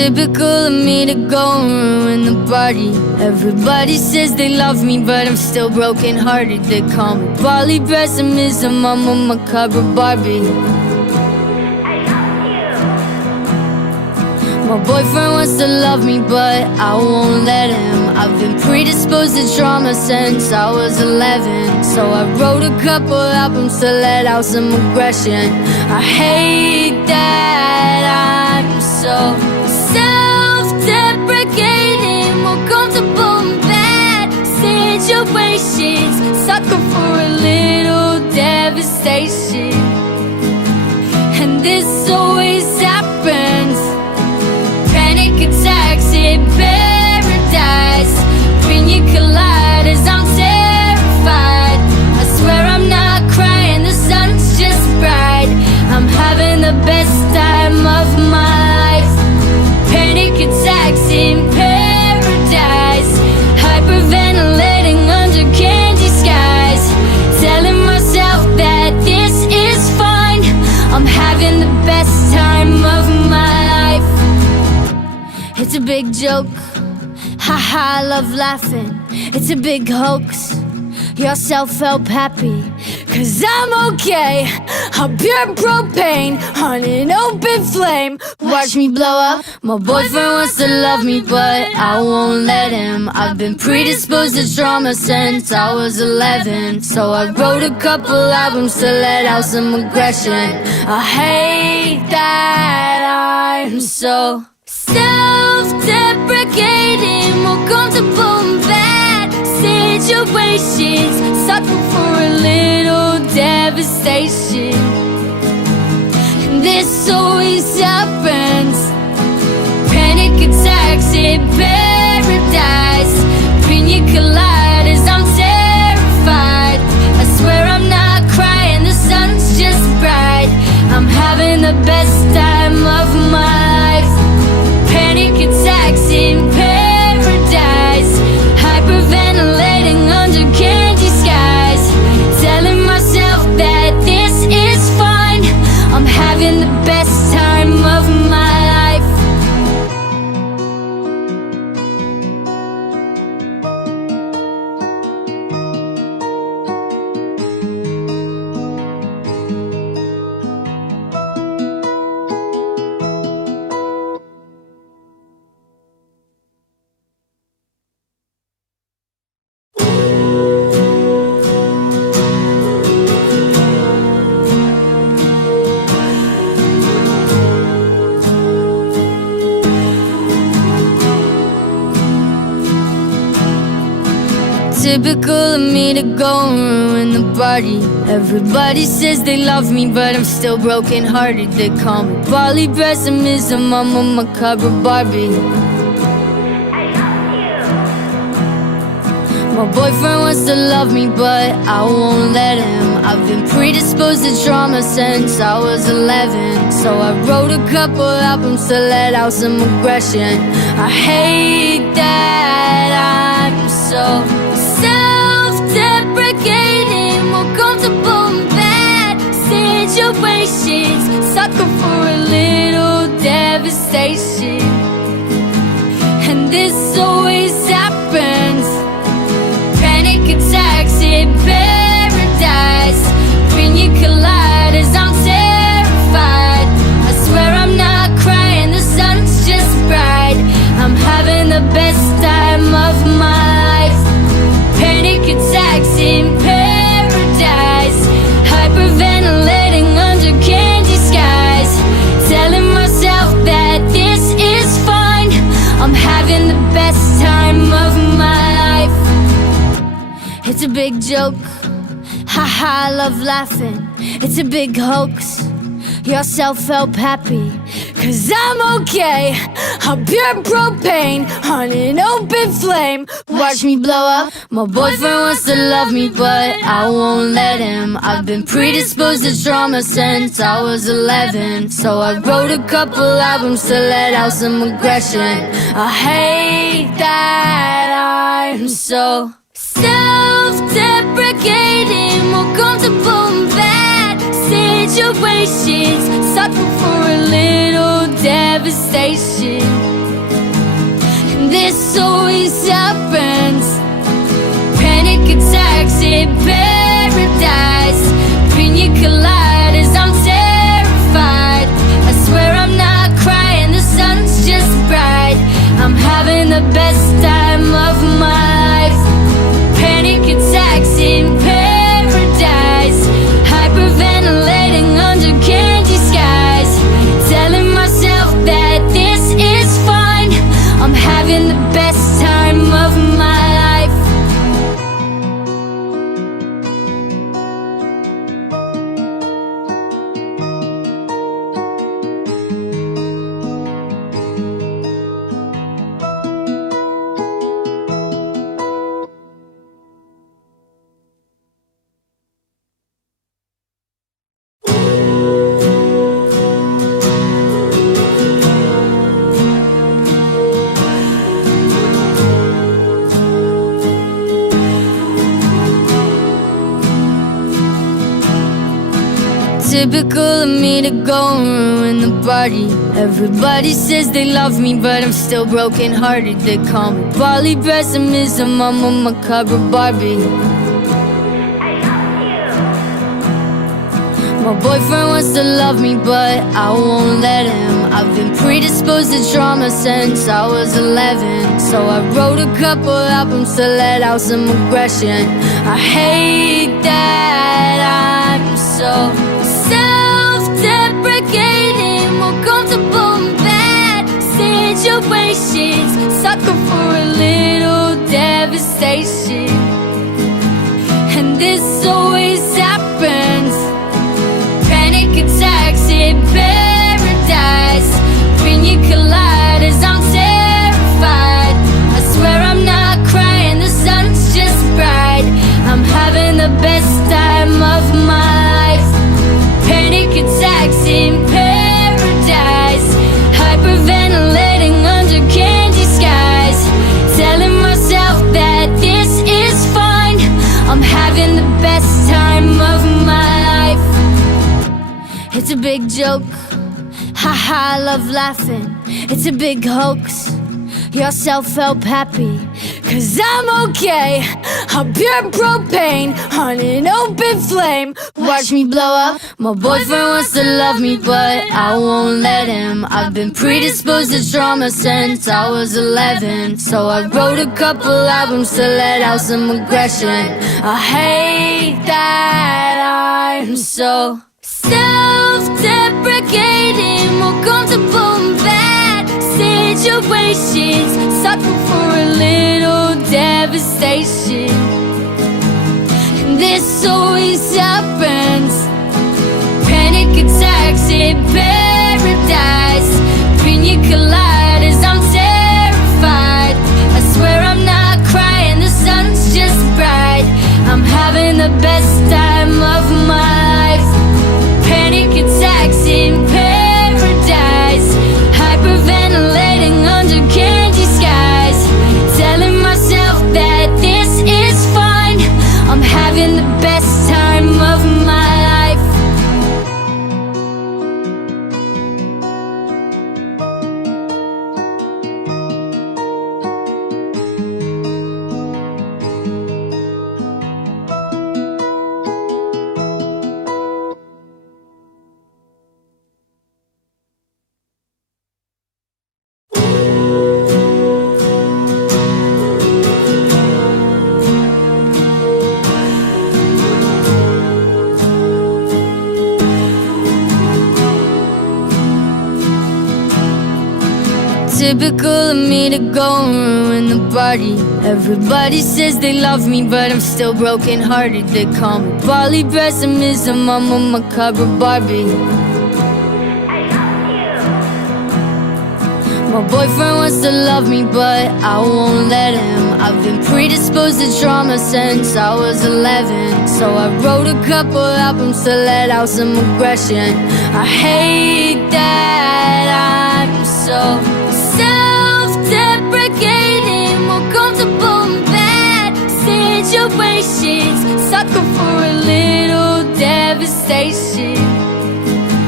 Typical of me to go and ruin the party. Everybody says they love me, but I'm still broken hearted. They call me Bali pessimism, I'm a macabre Barbie. My boyfriend wants to love me, but I won't let him. I've been predisposed to trauma since I was 11. So I wrote a couple albums to let out some aggression. I hate that I'm so self-deprecating, more comfortable in bad situations, sucker for a little devastation. And this always happens. Panic attacks in paradise, pina coladas, I'm terrified. I swear I'm not crying, the sun's just bright. I'm having the best time of my life. Panic attacks in paradise, hyperventilating under candy skies, telling myself that this is fine. I'm having the best time of my life. It's a big joke, haha, I love laughing. It's a big hoax, you're self-help happy. Cause I'm okay, I'm pure propane on an open flame. Watch me blow up. My boyfriend wants to love me, but I won't let him. I've been predisposed to trauma since I was 11. So I wrote a couple albums to let out some aggression. I hate that I'm so self-deprecating, more comfortable in bad situations, sucker for a little devastation. And this always happens. Panic attacks in paradise, pina coladas, I'm terrified. I swear I'm not crying, the sun's just bright. I'm having the best time of my life. Panic attacks in paradise, hyperventilating under candy skies, telling myself that this is fine. I'm having the best time of my life. Typical of me to go and ruin the party. Everybody says they love me, but I'm still broken hearted. They call me Bali pessimism, I'm a macabre Barbie. My boyfriend wants to love me, but I won't let him. I've been predisposed to trauma since I was 11. So I wrote a couple albums to let out some aggression. I hate that I'm so self-deprecating, more comfortable in bad situations, sucker for a little devastation. And this always happens. Panic attacks in paradise, pina coladas, I'm terrified. I swear I'm not crying, the sun's just bright. I'm having the best time of my life. Panic attacks in paradise, hyperventilating under candy skies, telling myself that this is fine. I'm having the best time of my life. It's a big joke, haha, I love laughing. It's a big hoax, you're self-help happy. Cause I'm okay, I'm pure propane on an open flame. Watch me blow up. My boyfriend wants to love me, but I won't let him. I've been predisposed to trauma since I was 11. So I wrote a couple albums to let out some aggression. I hate that I'm so self-deprecating, more comfortable in bad situations, situations, sucker for a little devastation. And this always happens. Panic attacks in paradise, pina coladas, I'm terrified. I swear I'm not crying, the sun's just bright. I'm having the best time of my life. Panic attacks in paradise, hyperventilating under candy skies, telling myself that this is fine. I'm having the best time of my life. Typical of me to go and ruin the party. Everybody says they love me, but I'm still broken hearted. They call me poly pessimism, I'm a macabre Barbie. My boyfriend wants to love me, but I won't let him. I've been predisposed to trauma since I was 11, so I wrote a couple albums to let out some aggression. I hate that I'm so self-deprecating, more comfortable in bad situations, sucker for a little devastation. And this always happens. Panic attacks in paradise, pina coladas, I'm terrified. I swear I'm not crying, the sun's just bright. I'm having the best time of my life. Panic attacks in paradise, hyperventilating under candy skies, telling myself that this is fine. I'm having the best time of my life. It's a big joke, haha, I love laughing. It's a big hoax, you're self-help happy, cause I'm okay. I'm pure propane on an open flame. Watch me blow up. My boyfriend wants to love me, but I won't let him. I've been predisposed to trauma since I was 11, so I wrote a couple albums to let out some aggression. I hate that I'm so self-deprecating, more comfortable in bad situations, sucker for a little devastation. And this always happens. Panic attacks in paradise, pina coladas, I'm terrified. I swear I'm not crying, the sun's just bright. I'm having the best time of my life. Panic attacks in paradise, hyperventilating under candy skies, telling myself that this is fine. I'm having the best time of my life. Typical of me to go and ruin the party. Everybody says they love me, but I'm still broken hearted. They call me poly pessimism, I'm a macabre Barbie. My boyfriend wants to love me, but I won't let him. I've been predisposed to trauma since I was 11, so I wrote a couple albums to let out some aggression. I hate that I'm so self-deprecating, more comfortable in bad situations, sucker for a little devastation.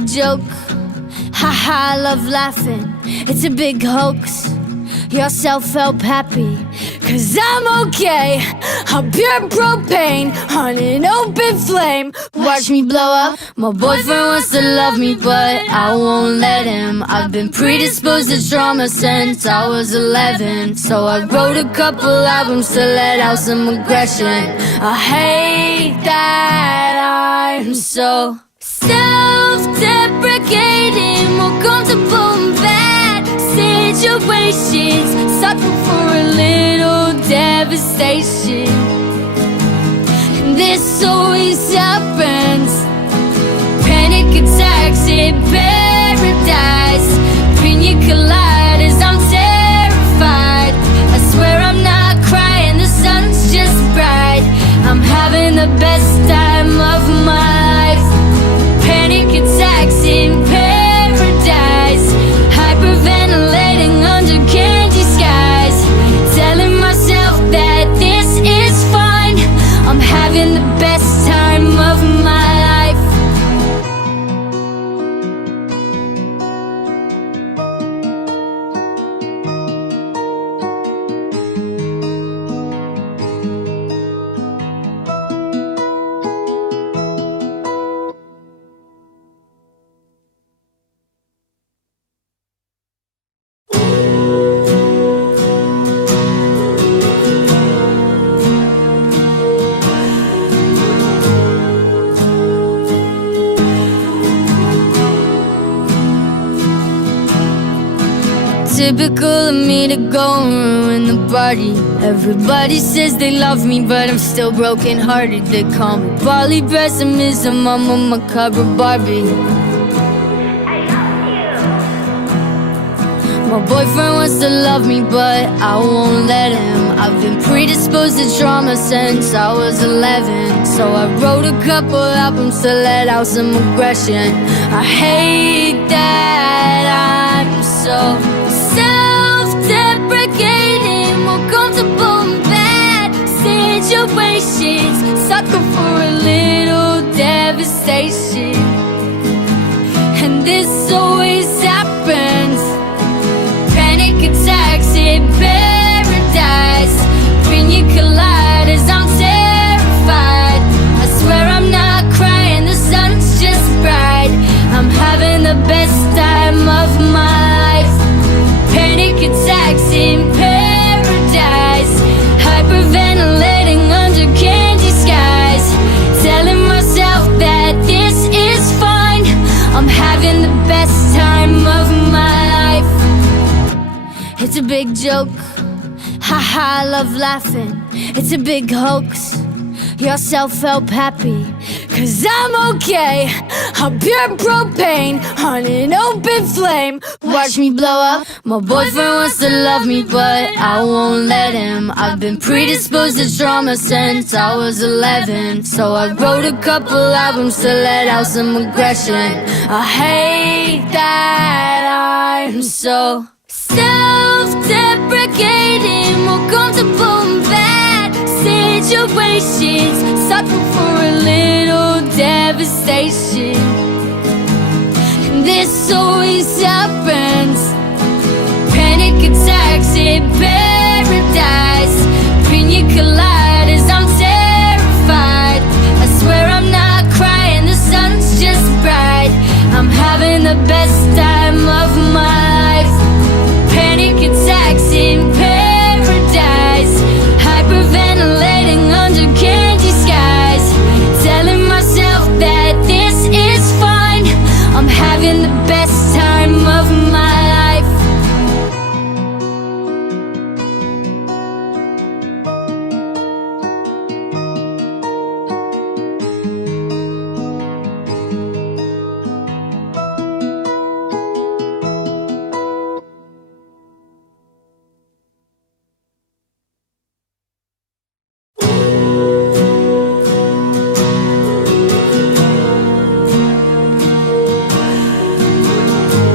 big joke. Haha, I love laughing. It's a big hoax. Your self-help happy, 'cause I'm okay. I'm pure propane on an open flame. Watch me blow up. My boyfriend wants to love me, but I won't let him. I've been predisposed to trauma since I was 11. So I wrote a couple albums to let out some aggression. I hate that I'm so self-deprecating, more comfortable in bad situations, sucking for a little devastation. And this always happens. Panic attacks in paradise, pina coladas, I'm terrified. I swear I'm not crying, the sun's just bright. I'm having the best time of my life. Panic attacks in paradise, hyperventilating under candy skies, telling myself that this is fine. I'm having the best time of my life. Typical of me to go and ruin the party. Everybody says they love me, but I'm still broken hearted. They call me Bali pessimism, I'm a macabre Barbie. My boyfriend wants to love me, but I won't let him. I've been predisposed to trauma since I was 11. So I wrote a couple albums to let out some aggression. I hate that I'm so self-deprecating, more comfortable in bad situations, sucker for a little devastation. And this always happens. Panic attacks in paradise, pina coladas, I'm terrified. I swear I'm not crying, the sun's just bright. I'm having the best time of my life. Panic attacks in paradise, hyperventilating under candy skies, telling myself that this is fine. I'm having the best time of my life. It's a big joke. Haha, I love laughing. It's a big hoax. Your self-help happy, 'cause I'm okay. I'm pure propane on an open flame. Watch me blow up. My boyfriend wants to love me, but I won't let him. I've been predisposed to trauma since I was 11. So I wrote a couple albums to let out some aggression. I hate that I'm so self-deprecating, more comfortable in bad situations, sucking for a little devastation. And this always happens. Panic attacks in paradise, pina coladas, I'm terrified. I swear I'm not crying, the sun's just bright. I'm having the best time of my life. Panic attacks in paradise, hyperventilating under candy skies, telling myself that this is fine. I'm having the best time of my life.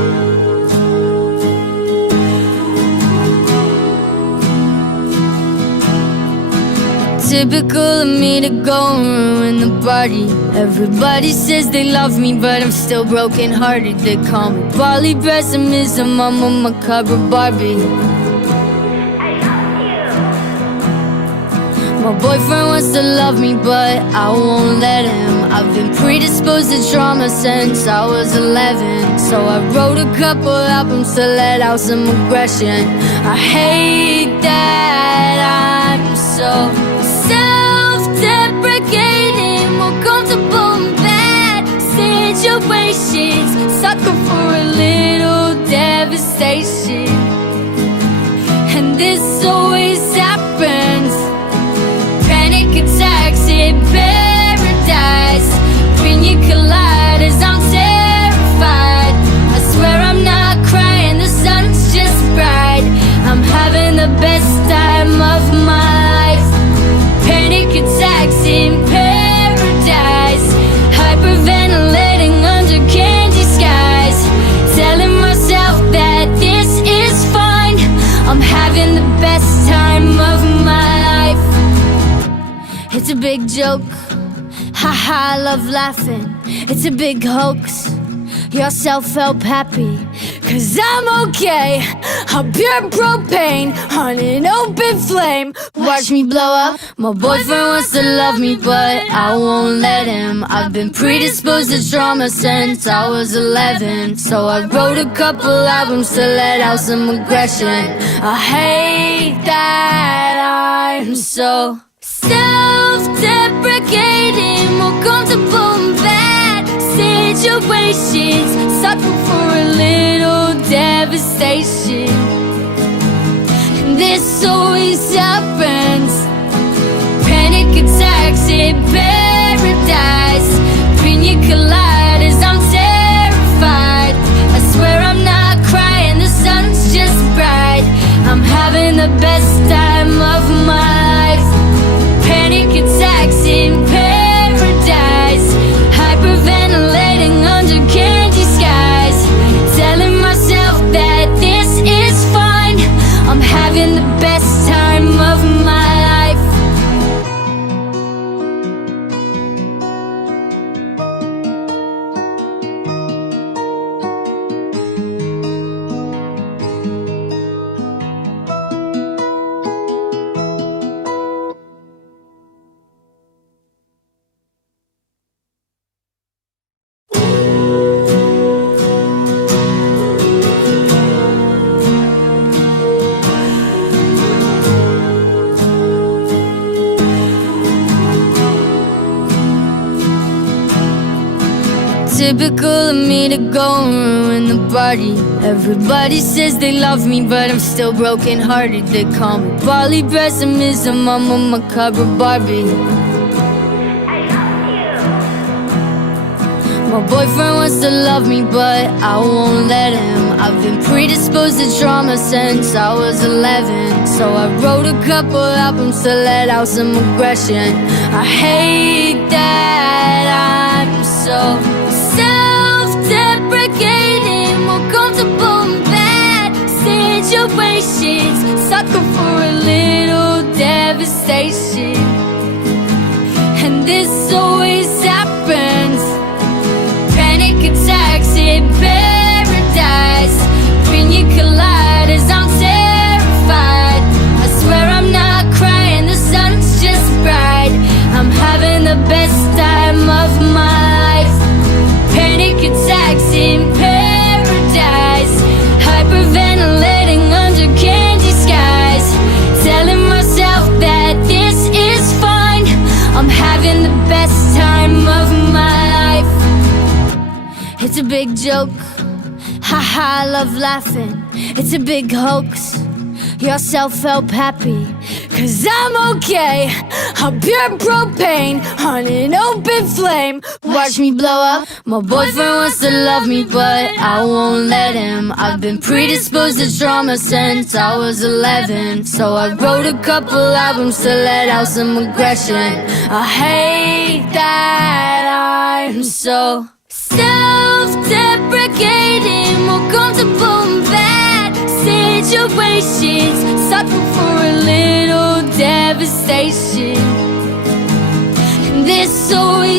Typical of me to go and ruin the party. Everybody says they love me, but I'm still broken hearted. They call me Bali pessimism, I'm a macabre Barbie. My boyfriend wants to love me, but I won't let him. I've been predisposed to trauma since I was 11. So I wrote a couple albums to let out some aggression. I hate that I'm so self-deprecating, more comfortable in bad situations, sucker for a little devastation. And this always happens. Panic attacks in paradise, pina coladas, I'm terrified. I swear I'm not crying, the sun's just bright. I'm having the best time of my life. Panic attacks in paradise, hyperventilating under candy skies, telling myself that this is fine. I'm having the best time of my life. It's a big joke, haha, I love laughing. It's a big hoax, you're self-help happy. Cause I'm okay, I'm pure propane on an open flame. Watch me blow up. My boyfriend wants to love me, but I won't let him. I've been predisposed to trauma since I was 11. So I wrote a couple albums to let out some aggression. I hate that I'm so self-deprecating, more comfortable in bad situations, sucker for a little devastation. And this always happens. Panic attacks in paradise, pina coladas, I'm terrified. I swear I'm not crying, the sun's just bright. I'm having the best time of my life. Panic attacks in paradise, hyperventilating under candy skies, telling myself that this is fine. I'm having the best time of my life. Typical of me to go and ruin the party. Everybody says they love me, but I'm still broken hearted. They call me Bali pessimism, I'm a macabre Barbie. My boyfriend wants to love me, but I won't let him. I've been predisposed to trauma since I was 11. So I wrote a couple albums to let out some aggression. I hate that I'm so self-deprecating, more comfortable in bad situations, sucker for a little devastation. And this always happens. Panic attacks in paradise, pina coladas, I'm terrified. I swear I'm not crying, the sun's just bright. I'm having the best time of my life. Panic attacks in paradise, hyperventilating under candy skies, telling myself that this is fine. I'm having the best time of my life. It's a big joke, haha, I love laughing. It's a big hoax, you're self-help happy. Cause I'm okay, I'm pure propane on an open flame. Watch me blow up. My boyfriend wants to love me, but I won't let him. I've been predisposed to trauma since I was 11. So I wrote a couple albums to let out some aggression. I hate that I'm so self-deprecating, more comfortable in bad situations, sucker for a little devastation.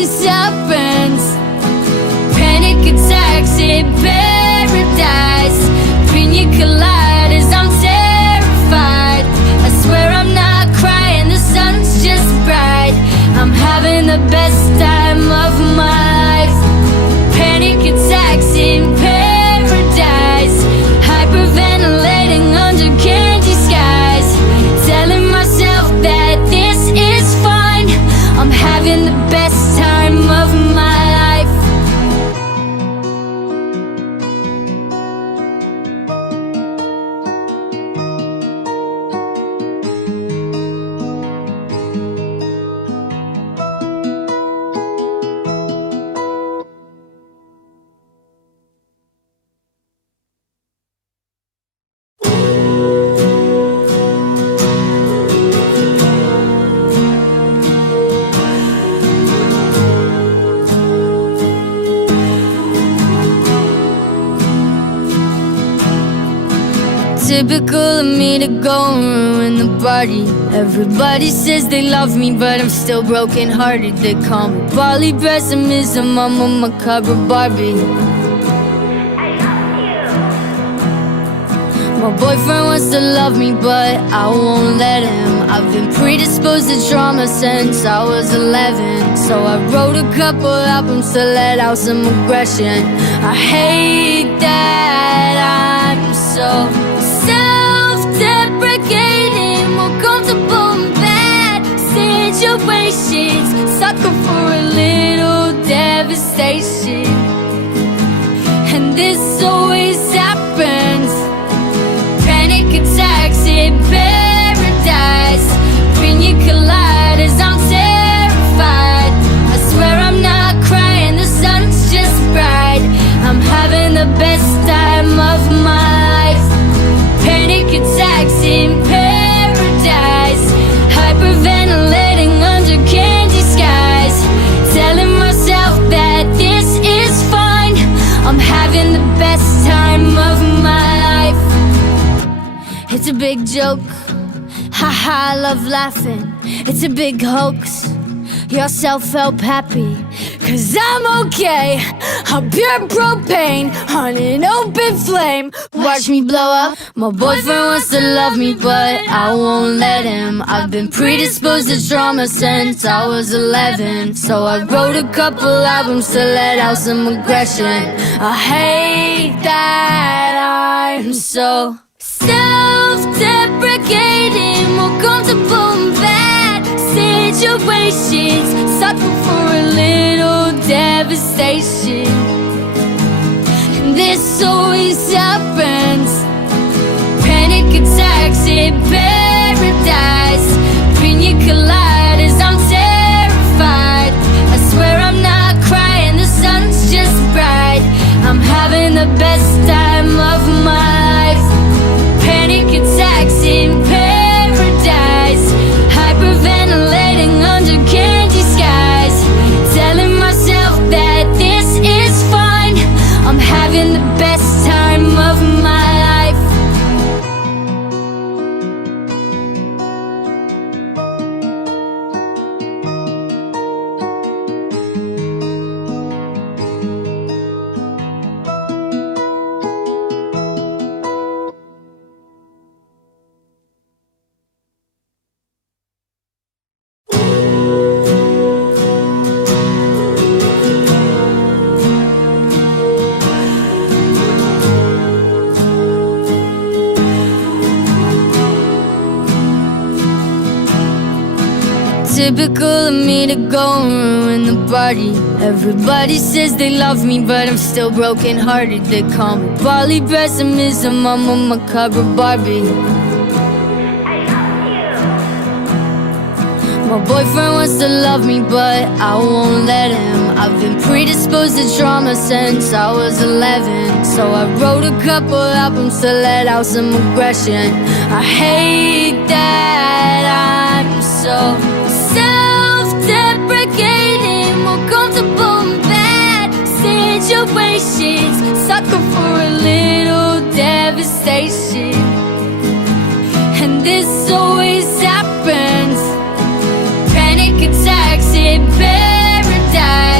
always happens. Panic attacks in paradise. Pina coladas, I'm terrified. I swear I'm not crying, the sun's just bright. I'm having the best time of my life. Panic attacks in paradise. Hyperventilating under candy skies. Telling myself that this is fine. I'm having the best time of my life. Typical of me to go and ruin the party. Everybody says they love me, but I'm still broken hearted. They call me poly pessimism, I'm a macabre Barbie. My boyfriend wants to love me, but I won't let him. I've been predisposed to trauma since I was 11. So I wrote a couple albums to let out some aggression. I hate that I'm so self-deprecating, more comfortable in bad situations, sucker for a little devastation. And this always happens. Panic attacks in paradise. Pina coladas, I'm terrified. I swear I'm not crying, the sun's just bright. I'm having the best time of my life. Panic attacks in paradise. Hyperventilating under candy skies. Telling myself that this is fine. I'm having the best time of my life. It's a big joke, haha, I love laughing. It's a big hoax, you're self-help happy. Cause I'm okay, I'm pure propane on an open flame. Watch me blow up. My boyfriend wants to love me, but I won't let him. I've been predisposed to trauma since I was 11. So I wrote a couple albums to let out some aggression. I hate that I'm so self-deprecating, more comfortable in bad situations, sucker for a little devastation. And this always happens. Panic attacks in paradise. Pina coladas, I'm terrified. I swear I'm not crying, the sun's just bright. I'm having the best time of my life. Panic attacks in paradise. Hyperventilating under candy skies. Telling myself that this is fine. I'm having the best time of my life. Typical of me to go and ruin the party. Everybody says they love me, but I'm still broken hearted. They call me poly pessimism, I'm a macabre Barbie. My boyfriend wants to love me, but I won't let him. I've been predisposed to trauma since I was 11. So I wrote a couple albums to let out some aggression. I hate that I'm so self-deprecating, more comfortable in bad situations, sucker for a little devastation. And this always happens. Panic attacks in paradise.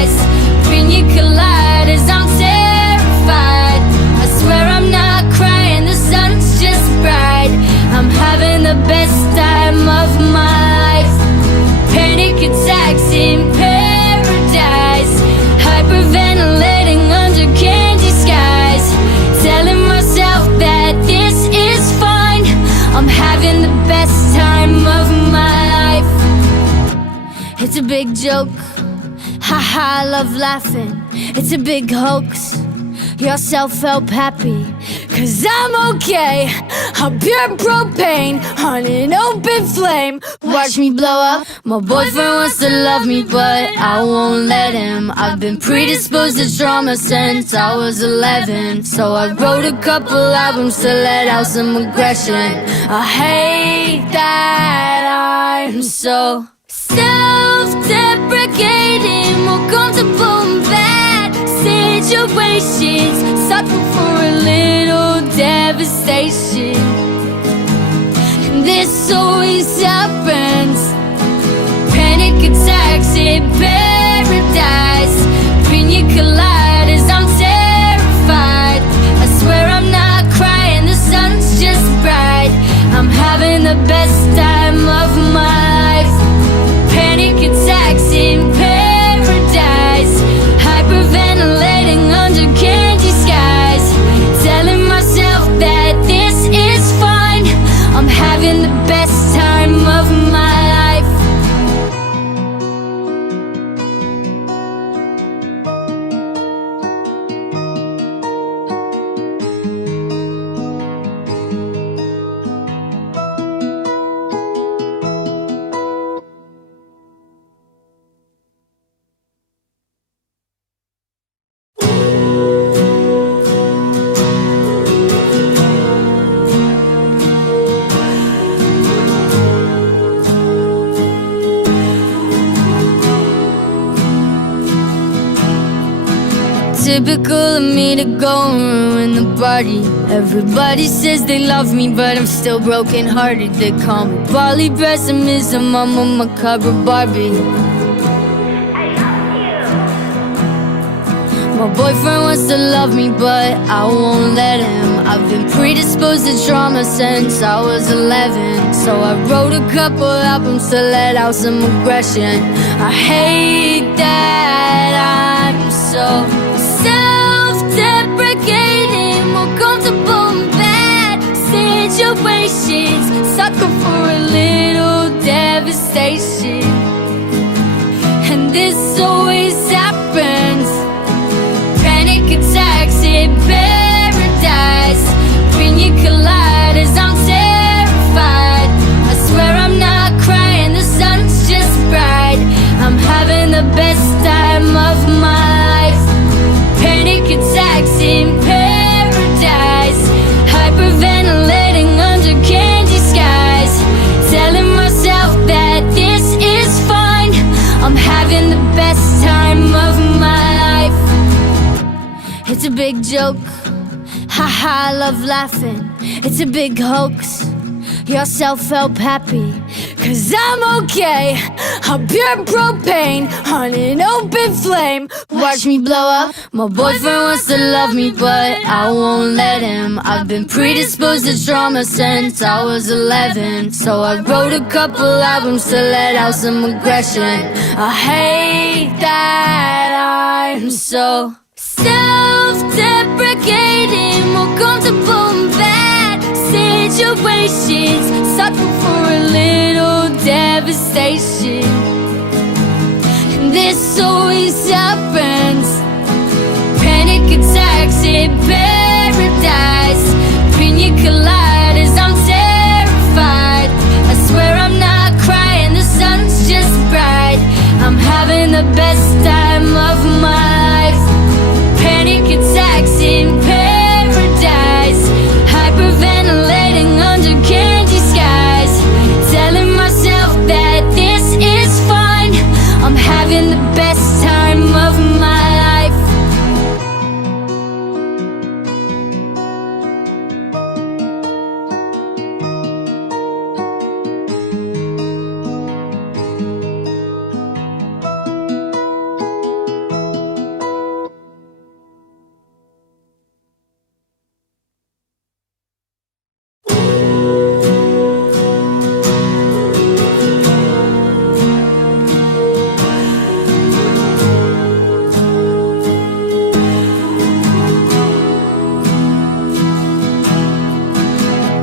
big joke. Haha, I love laughing. It's a big hoax. Your self-help happy, 'cause I'm okay. I'm pure propane on an open flame. Watch me blow up. My boyfriend wants to love me, but I won't let him. I've been predisposed to trauma since I was 11. So I wrote a couple albums to let out some aggression. I hate that I'm so self-deprecating, more comfortable in bad situations, sucker for a little devastation. And this always happens. Panic attacks in paradise, pina coladas, I'm terrified. I swear I'm not crying, the sun's just bright. I'm having the best time of my life. Panic attacks in paradise, hyperventilating under candy skies, telling myself that this is fine. I'm having the best time of my life. Typical of me to go and ruin the party. Everybody says they love me, but I'm still broken hearted. They call me Bali pessimism, I'm a macabre Barbie. My boyfriend wants to love me, but I won't let him. I've been predisposed to trauma since I was 11. So I wrote a couple albums to let out some aggression. I hate that I'm so self-deprecating, more comfortable in bad situations, sucker for a little devastation. And this always happens. Panic attacks in paradise, pina coladas, I'm terrified. I swear I'm not crying, the sun's just bright. I'm having the best time of my life. Panic attacks in paradise, hyperventilating under candy skies, telling myself that this is fine. I'm having the best time of my life. It's a big joke. Haha, I love laughing. It's a big hoax. Your self-help happy, 'cause I'm okay. I'm pure propane on an open flame. Watch me blow up. My boyfriend wants to love me, but I won't let him. I've been predisposed to trauma since I was 11. So I wrote a couple albums to let out some aggression. I hate that I'm so self-deprecating, more comfortable in bad situations, sucker for a little devastation. And this always happens. Panic attacks in paradise, pina coladas, I'm terrified. I swear I'm not crying, the sun's just bright. I'm having the best time of my life. Panic attacks in paradise, hyperventilating under candy skies, telling myself that this is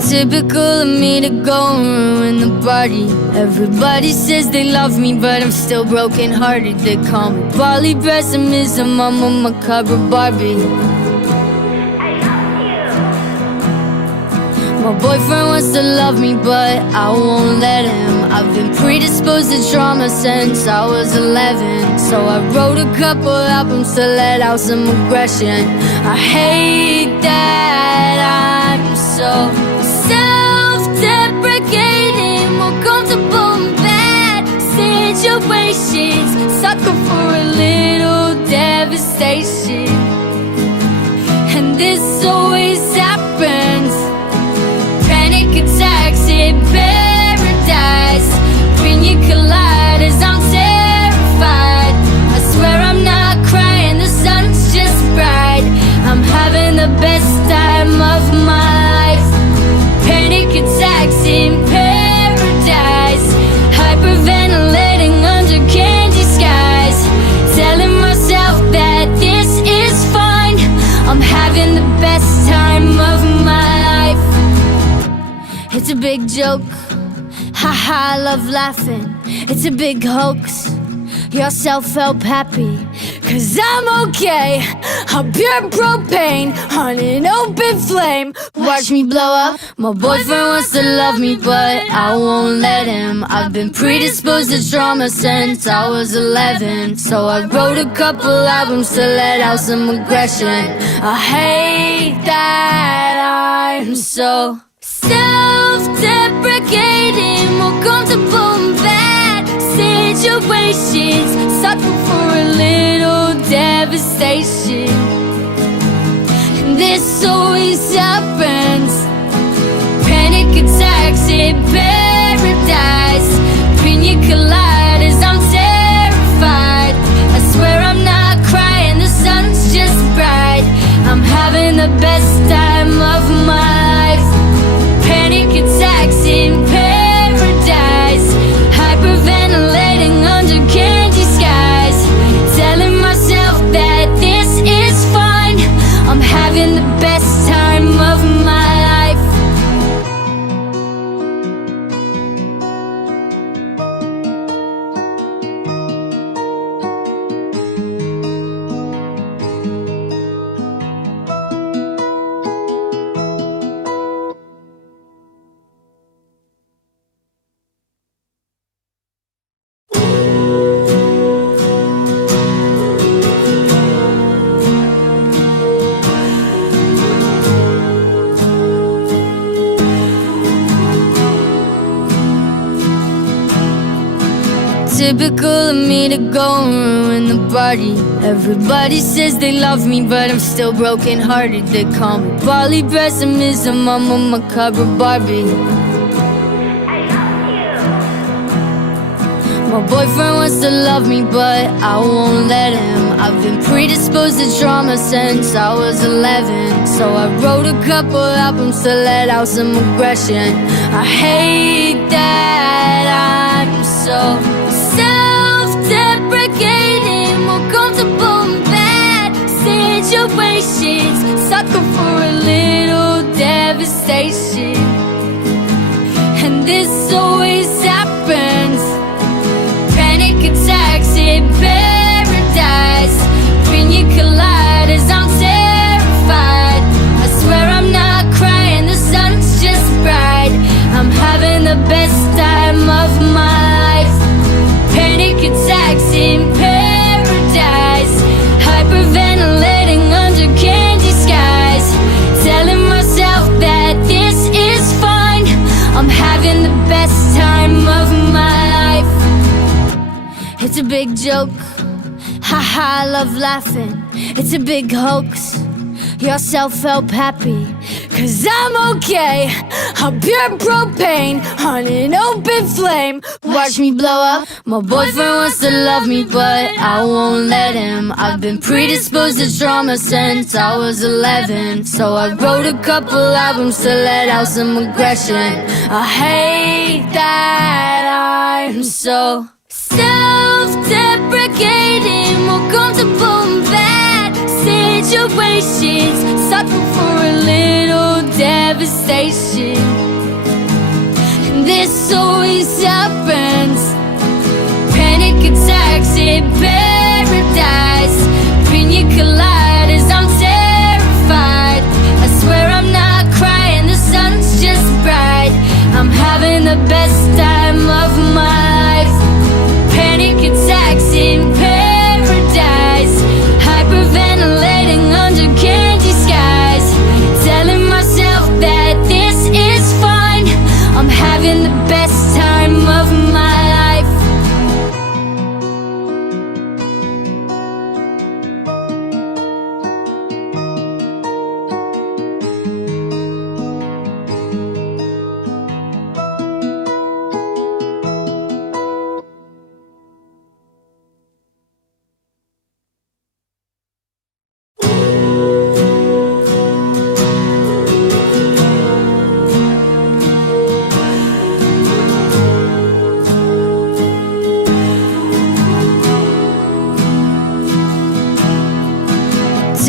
Typical of me to go and ruin the party. Everybody says they love me, but I'm still broken hearted. They call me Bali pessimism, I'm a macabre Barbie. My boyfriend wants to love me, but I won't let him. I've been predisposed to trauma since I was 11. So I wrote a couple albums to let out some aggression. I hate that I'm so self-deprecating, more comfortable in bad situations, sucker for a little devastation. And this always happens. Panic attacks in paradise, pina coladas, I'm terrified. I swear I'm not crying, the sun's just bright. I'm having the best time of my life. Panic attacks in paradise, hyperventilating under candy skies, telling myself that this is fine. I'm having the best time of my life. It's a big joke, haha, I love laughing. It's a big hoax, you're self-help happy. Cause I'm okay, I'm pure propane on an open flame. Watch me blow up. My boyfriend wants to love me, but I won't let him. I've been predisposed to trauma since I was 11. So I wrote a couple albums to let out some aggression. I hate that I'm so self-deprecating, more comfortable in bad situations, sucker for a little devastation. And this always happens. Panic attacks in paradise, pina coladas, I'm terrified. I swear I'm not crying, the sun's just bright. I'm having the best time of my life. Panic attacks in paradise, hyperventilating under candy skies, telling myself that this is fine. I'm having the best time of my life. Typical of me to go and ruin the party. Everybody says they love me, but I'm still broken hearted. They call me Bali pessimism, I'm a macabre Barbie. My boyfriend wants to love me, but I won't let him. I've been predisposed to trauma since I was 11. So I wrote a couple albums to let out some aggression. I hate that I'm so self-deprecating, more comfortable in bad situations, sucker for a little devastation. And this always happens. Panic attacks in paradise, pina coladas, I'm terrified. I swear I'm not crying, the sun's just bright. I'm having the best time of my life. Panic attacks in paradise, hyperventilating under candy skies, telling myself that this is fine. I'm having the best time of my life. It's a big joke, haha, I love laughing. It's a big hoax, you're self-help happy. Cause I'm okay, I'm pure propane on an open flame. Watch me blow up. My boyfriend wants to love me, but I won't let him. I've been predisposed to trauma since I was 11. So I wrote a couple albums to let out some aggression. I hate that I'm so self-deprecating, more comfortable in bad situations, sucker for a little devastation.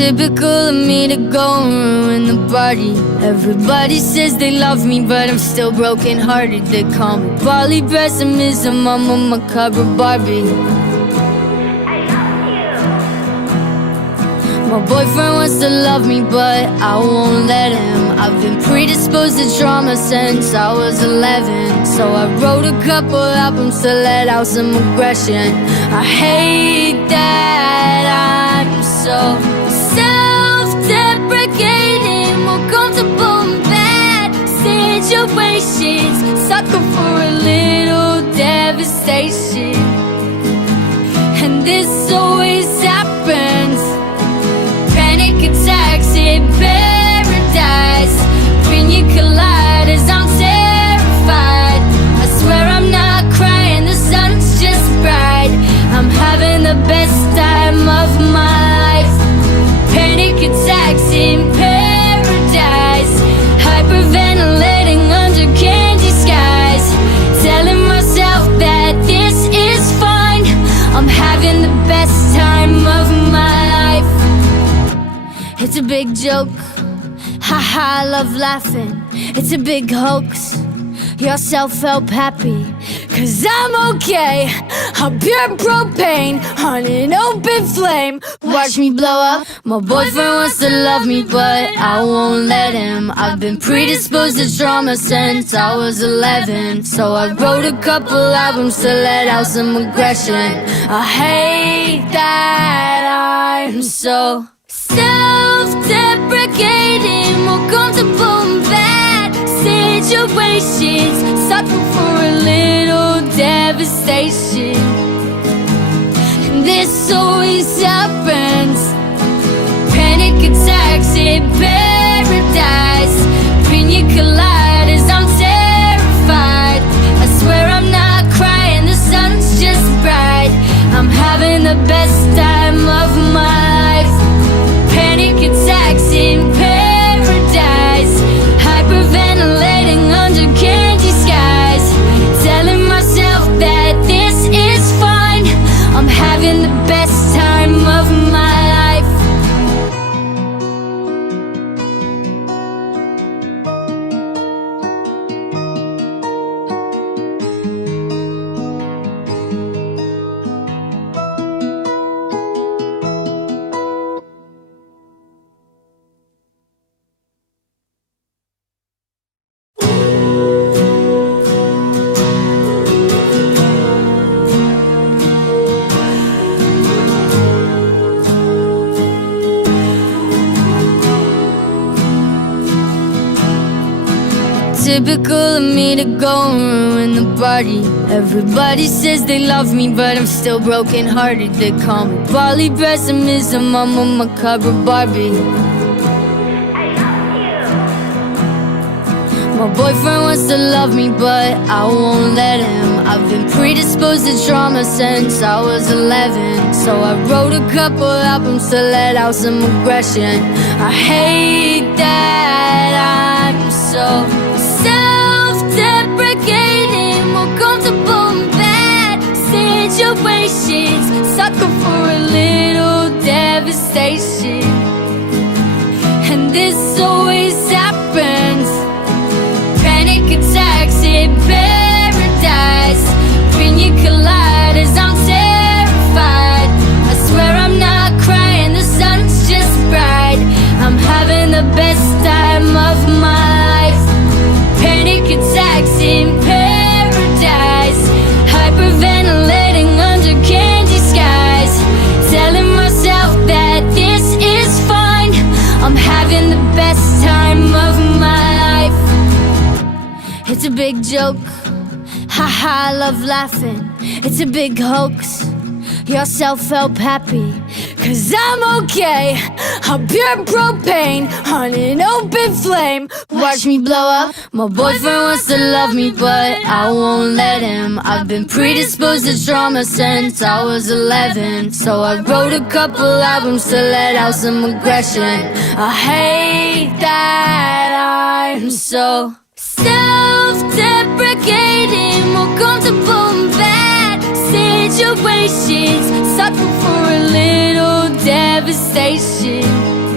Typical of me to go and ruin the party. Everybody says they love me, but I'm still broken hearted. They call me poly pessimism, I'm a macabre Barbie. My boyfriend wants to love me, but I won't let him. I've been predisposed to trauma since I was 11. So I wrote a couple albums to let out some aggression. I hate that I'm so self-deprecating, more comfortable in bad situations, sucker for a little devastation. And this always happens. Panic attacks in paradise, pina coladas, I'm terrified. I swear I'm not crying, the sun's just bright. I'm having the best time of my life. Panic attacks in paradise, hyperventilating under candy skies, telling myself that this is fine. I'm having the best time of my life. It's a big joke, haha, I love laughing. It's a big hoax, your self-help happy. Cause I'm okay, I'm pure propane on an open flame. Watch me blow up. My boyfriend wants to love me, but I won't let him. I've been predisposed to trauma since I was 11. So I wrote a couple albums to let out some aggression. I hate that I'm so self-deprecating, more comfortable in bad situations, sucker for a little devastation. And this always happens. Panic attacks in paradise, pina coladas, I'm terrified. I swear I'm not crying, the sun's just bright. I'm having the best time of my life. Panic attacks in paradise, hyperventilating under candy skies, telling myself that this is fine. I'm having the best time of my life. Typical of me to go and ruin the party. Everybody says they love me, but I'm still broken hearted. They call me poly pessimism, I'm a macabre Barbie. My boyfriend wants to love me, but I won't let him. I've been predisposed to trauma since I was 11. So I wrote a couple albums to let out some aggression. I hate that I'm so self-deprecating, more comfortable in bad situations, sucker for a little devastation. And this always happens. Panic attacks in paradise, pina coladas, I'm terrified. I swear I'm not crying, the sun's just bright. I'm having the best time of my life. Panic attacks in paradise, hyperventilating under candy skies, telling myself that this is fine. I'm having the best time of my life. It's a big joke, haha, I love laughing. It's a big hoax, your self-help happy. Cause I'm okay, I'm pure propane on an open flame. Watch me blow up. My boyfriend wants to love me, but I won't let him. I've been predisposed to trauma since I was 11. So I wrote a couple albums to let out some aggression. I hate that I'm so self-deprecating, more comfortable in bad situations, sucker for a little devastation.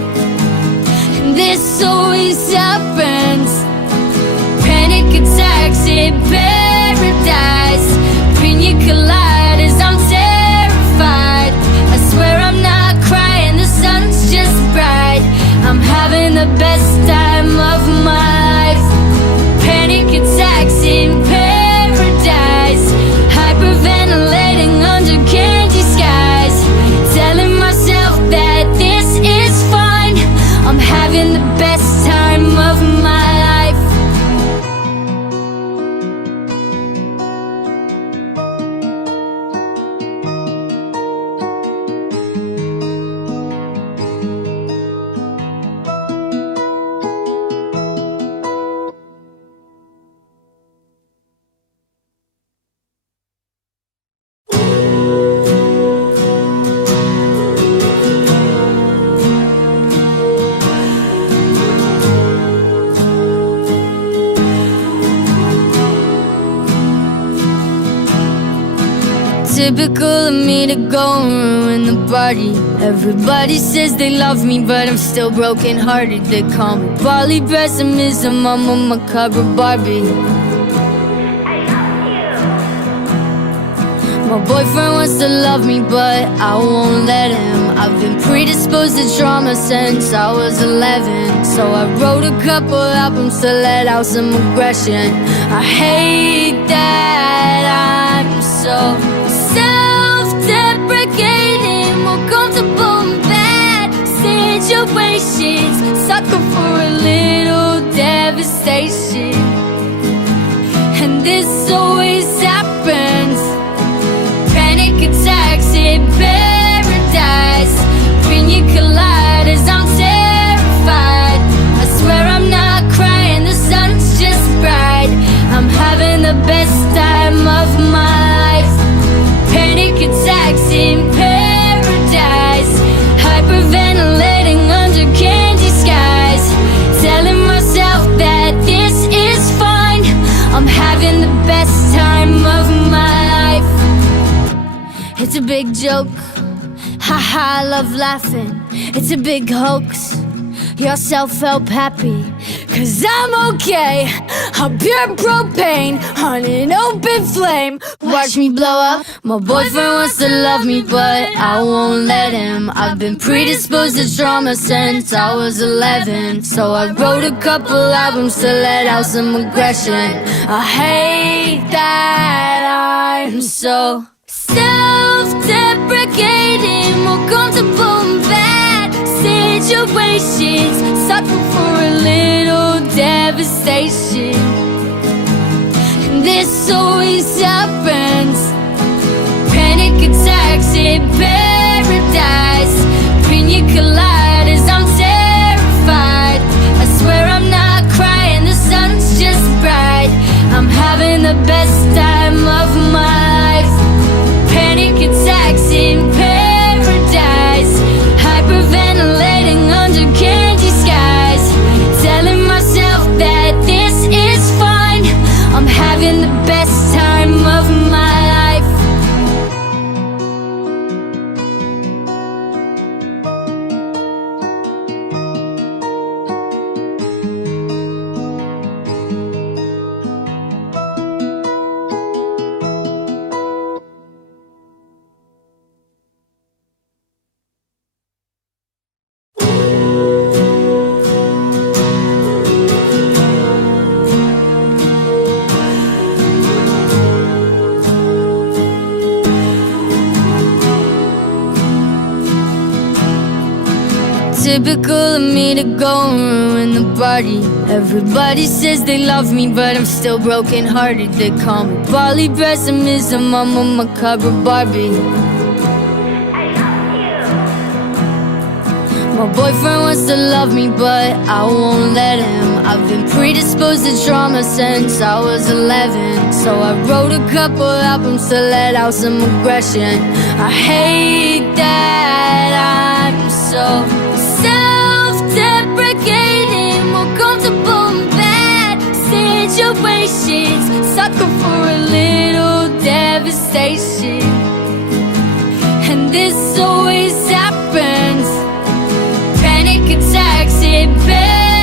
this always happens. Panic attacks in paradise, pina coladas, I'm terrified. I swear I'm not crying, the sun's just bright. I'm having the best time of my life. Panic attacks in paradise, hyperventilating under candy skies, telling myself that this is fine. I'm having the best time of my life. Typical of me to go and ruin the party. Everybody says they love me, but I'm still broken hearted. They call me Bali pessimism, I'm a macabre Barbie. My boyfriend wants to love me, but I won't let him. I've been predisposed to trauma since I was 11, so I wrote a couple albums to let out some aggression. I hate that I'm so self-deprecating, more comfortable in bad situations, sucker for a little devastation. And this always happens. Panic attacks in paradise, pina coladas, I'm terrified. I swear I'm not crying, the sun's just bright. I'm having the best time of my life. Panic attacks in paradise, hyperventilating under candy skies, telling myself that this is fine. I'm having the best time of my life. It's a big joke, haha, I love laughing. It's a big hoax, you're self-help happy, cause I'm okay. I'm pure propane on an open flame. Watch me blow up. My boyfriend wants to love me, but I won't let him. I've been predisposed to trauma since I was 11, so I wrote a couple albums to let out some aggression. I hate that I'm so self-deprecating, more comfortable in bad situations, sucker for a little devastation. And this always happens. Panic attacks in paradise, pina coladas, I'm terrified. I swear I'm not crying, the sun's just bright. I'm having the best time of my life. Panic attacks in paradise, hyperventilating under candy skies, telling myself that this is fine. I'm having the best time of my life. Typical of me to go and ruin the party. Everybody says they love me, but I'm still broken hearted. They call me Bali pessimism, I'm a macabre Barbie. My boyfriend wants to love me, but I won't let him. I've been predisposed to trauma since I was 11, so I wrote a couple albums to let out some aggression. I hate that I'm so self-deprecating, more comfortable in bad situations, sucker for a little devastation. And this always happens. Panic attacks in bed.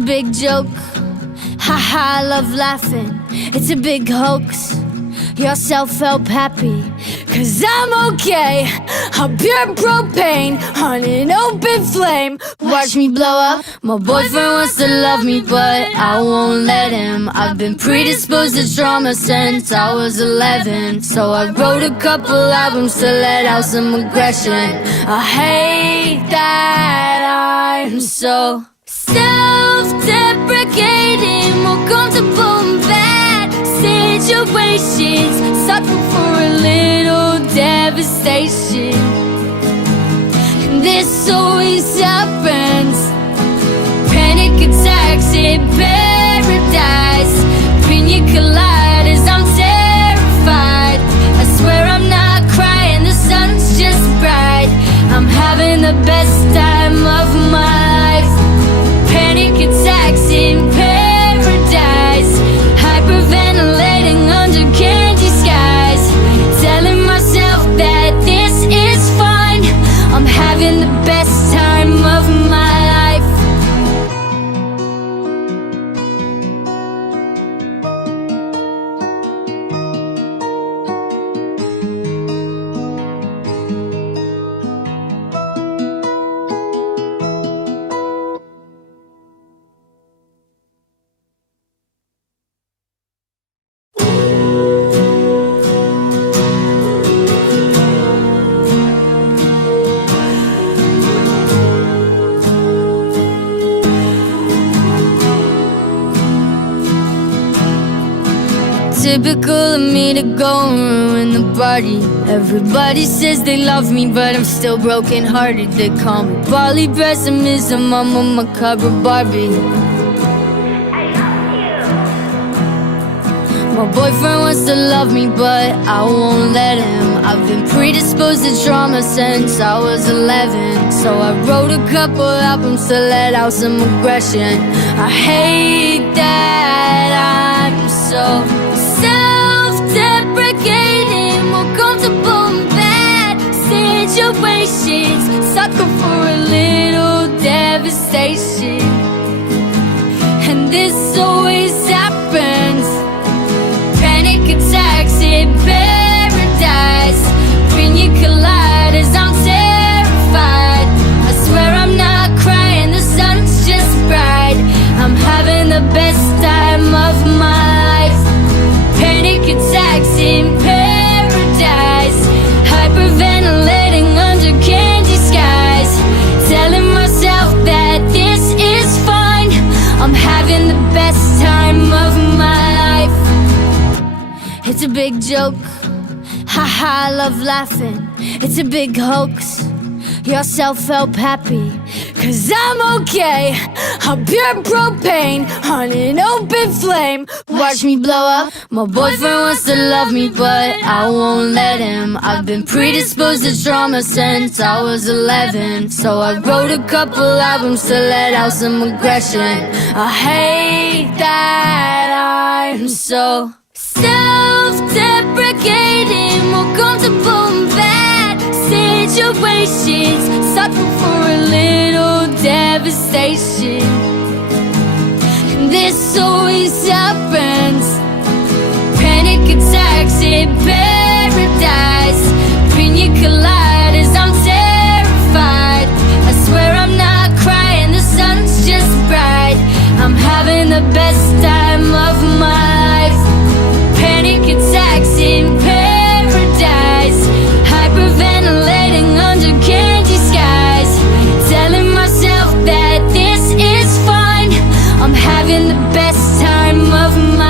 a big joke. Ha ha, I love laughing. It's a big hoax. Your self-help happy, 'cause I'm okay. I'm pure propane on an open flame. Watch me blow up. My boyfriend wants to love me, but I won't let him. I've been predisposed to trauma since I was 11. So I wrote a couple albums to let out some aggression. I hate that I'm so self-deprecating, more comfortable in bad situations, sucking for a little devastation. And this always happens. Panic attacks in paradise, pina coladas, I'm terrified. I swear I'm not crying, the sun's just bright. I'm having the best time of my life. Panic attacks in paradise, hyperventilating under candy skies, telling myself that this is fine. I'm having the best time of my life. Typical of me to go and ruin the party. Everybody says they love me, but I'm still broken hearted. They call me Bali pessimism, I'm a macabre Barbie. My boyfriend wants to love me, but I won't let him. I've been predisposed to trauma since I was 11. So I wrote a couple albums to let out some aggression. I hate that I'm so self-deprecating, more comfortable in bad situations, sucker for a little devastation. And this always happens. Panic attacks in paradise, pina coladas, I'm terrified. I swear I'm not crying, the sun's just bright. I'm having the best time of my life. Panic attacks in paradise, hyperventilating under candy skies, telling myself that this is fine. I'm having the best time of my life. It's a big joke. Ha ha, I love laughing. It's a big hoax. Your self-help happy, 'cause I'm okay. I'm pure propane on an open flame. Watch me blow up. My boyfriend wants to love me, but I won't let him. I've been predisposed to trauma since I was 11. So I wrote a couple albums to let out some aggression. I hate that I'm so self-deprecating, more comfortable in bad situations, sucking for a little devastation. And this always happens. Panic attacks in paradise, pina coladas, I'm terrified. I swear I'm not crying, the sun's just bright. I'm having the best time of my life. Panic attacks in paradise, hyperventilating under candy skies, telling myself that this is fine. I'm having the best time of my life.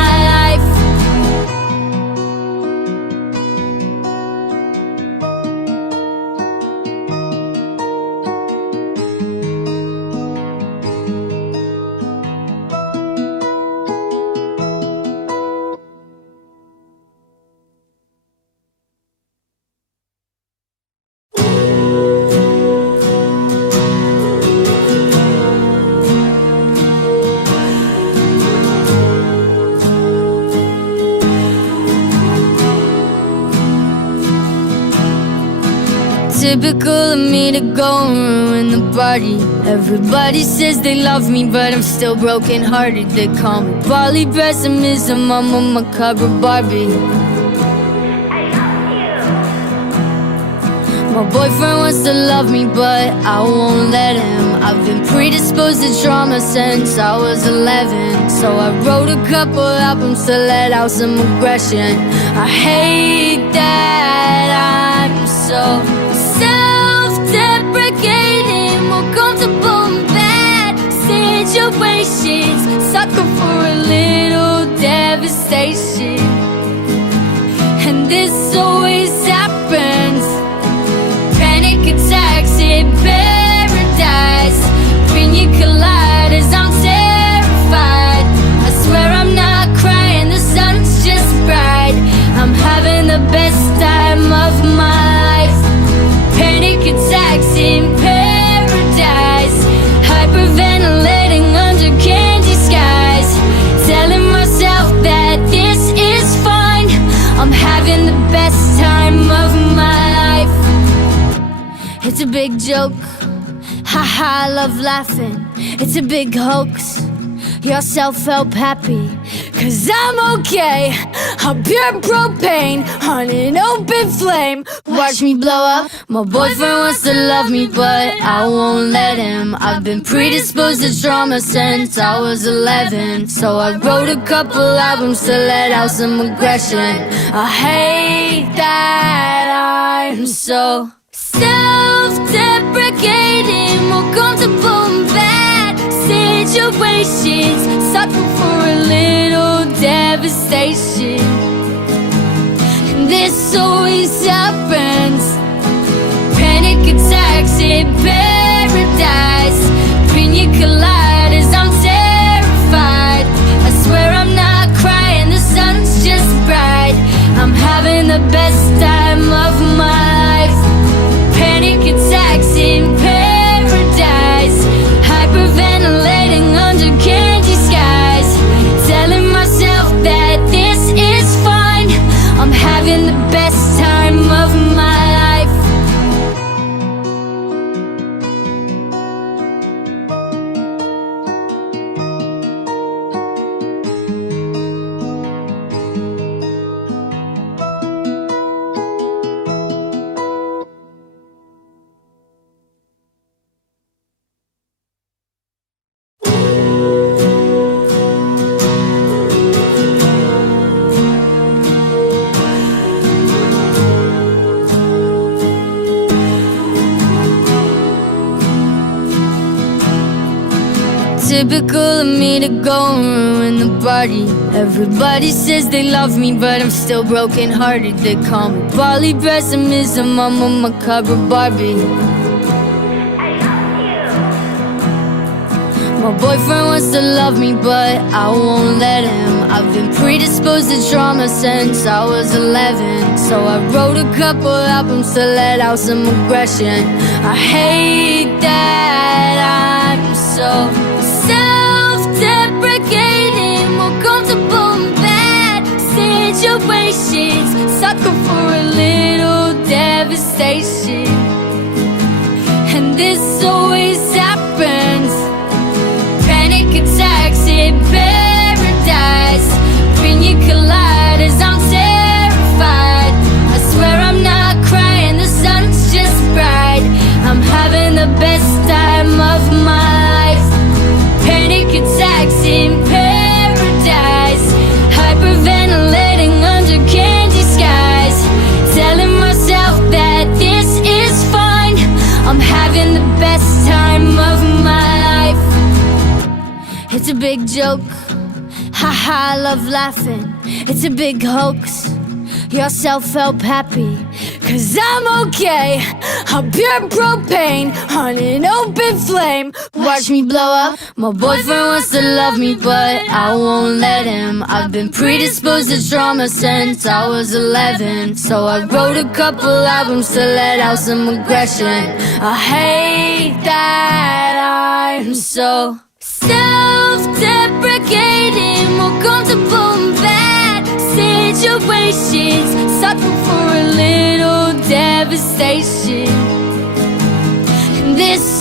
Typical of me to go and ruin the party. Everybody says they love me, but I'm still broken hearted. They call me poly pessimism, I'm a macabre Barbie. My boyfriend wants to love me, but I won't let him. I've been predisposed to trauma since I was 11. So I wrote a couple albums to let out some aggression. I hate that I'm so self-deprecating, more comfortable in bad situations, sucker for a little devastation. And this always happens. Panic attacks in paradise, pina coladas, I'm terrified. I swear I'm not crying, the sun's just bright. I'm having the best time of my life. Panic attacks in paradise, hyperventilating under candy skies, telling myself that this is fine. I'm having the best time of my life. It's a big joke, haha, I love laughing. It's a big hoax, your self-help happy. Cause I'm okay, I'm pure propane on an open flame. Watch me blow up. My boyfriend wants to love me, but I won't let him. I've been predisposed to trauma since I was 11. So I wrote a couple albums to let out some aggression. I hate that I'm so self-deprecating, more comfortable in bad situations, sucker for a little devastation. And this always happens. Panic attacks in paradise, pina coladas, I'm terrified. I swear I'm not crying, the sun's just bright. I'm having the best time of my life. Panic attacks in paradise, hyperventilating under candy skies, telling myself that this is fine. I'm having the best time of my life. Typical of me to go and ruin the party. Everybody says they love me, but I'm still broken hearted. They call me poly pessimism, I'm a macabre Barbie. My boyfriend wants to love me, but I won't let him. I've been predisposed to trauma since I was 11. So I wrote a couple albums to let out some aggression. I hate that I'm so self-deprecating, more comfortable in bad situations, sucker for a little devastation. And this always happens. Panic attacks in paradise, pina coladas, I'm terrified. I swear I'm not crying, the sun's just bright. I'm having the best time of my life. Panic attacks in paradise, hyperventilating under candy skies, telling myself that this is fine. I'm having the best time of my life. It's a big joke, haha, I love laughing. It's a big hoax, your self-help happy. Cause I'm okay, I'm pure propane on an open flame. Watch me blow up. My boyfriend wants to love me, but I won't let him. I've been predisposed to trauma since I was 11. So I wrote a couple albums to let out some aggression. I hate that I'm so self-deprecating, more comfortable in bad situations, sucker for a little devastation.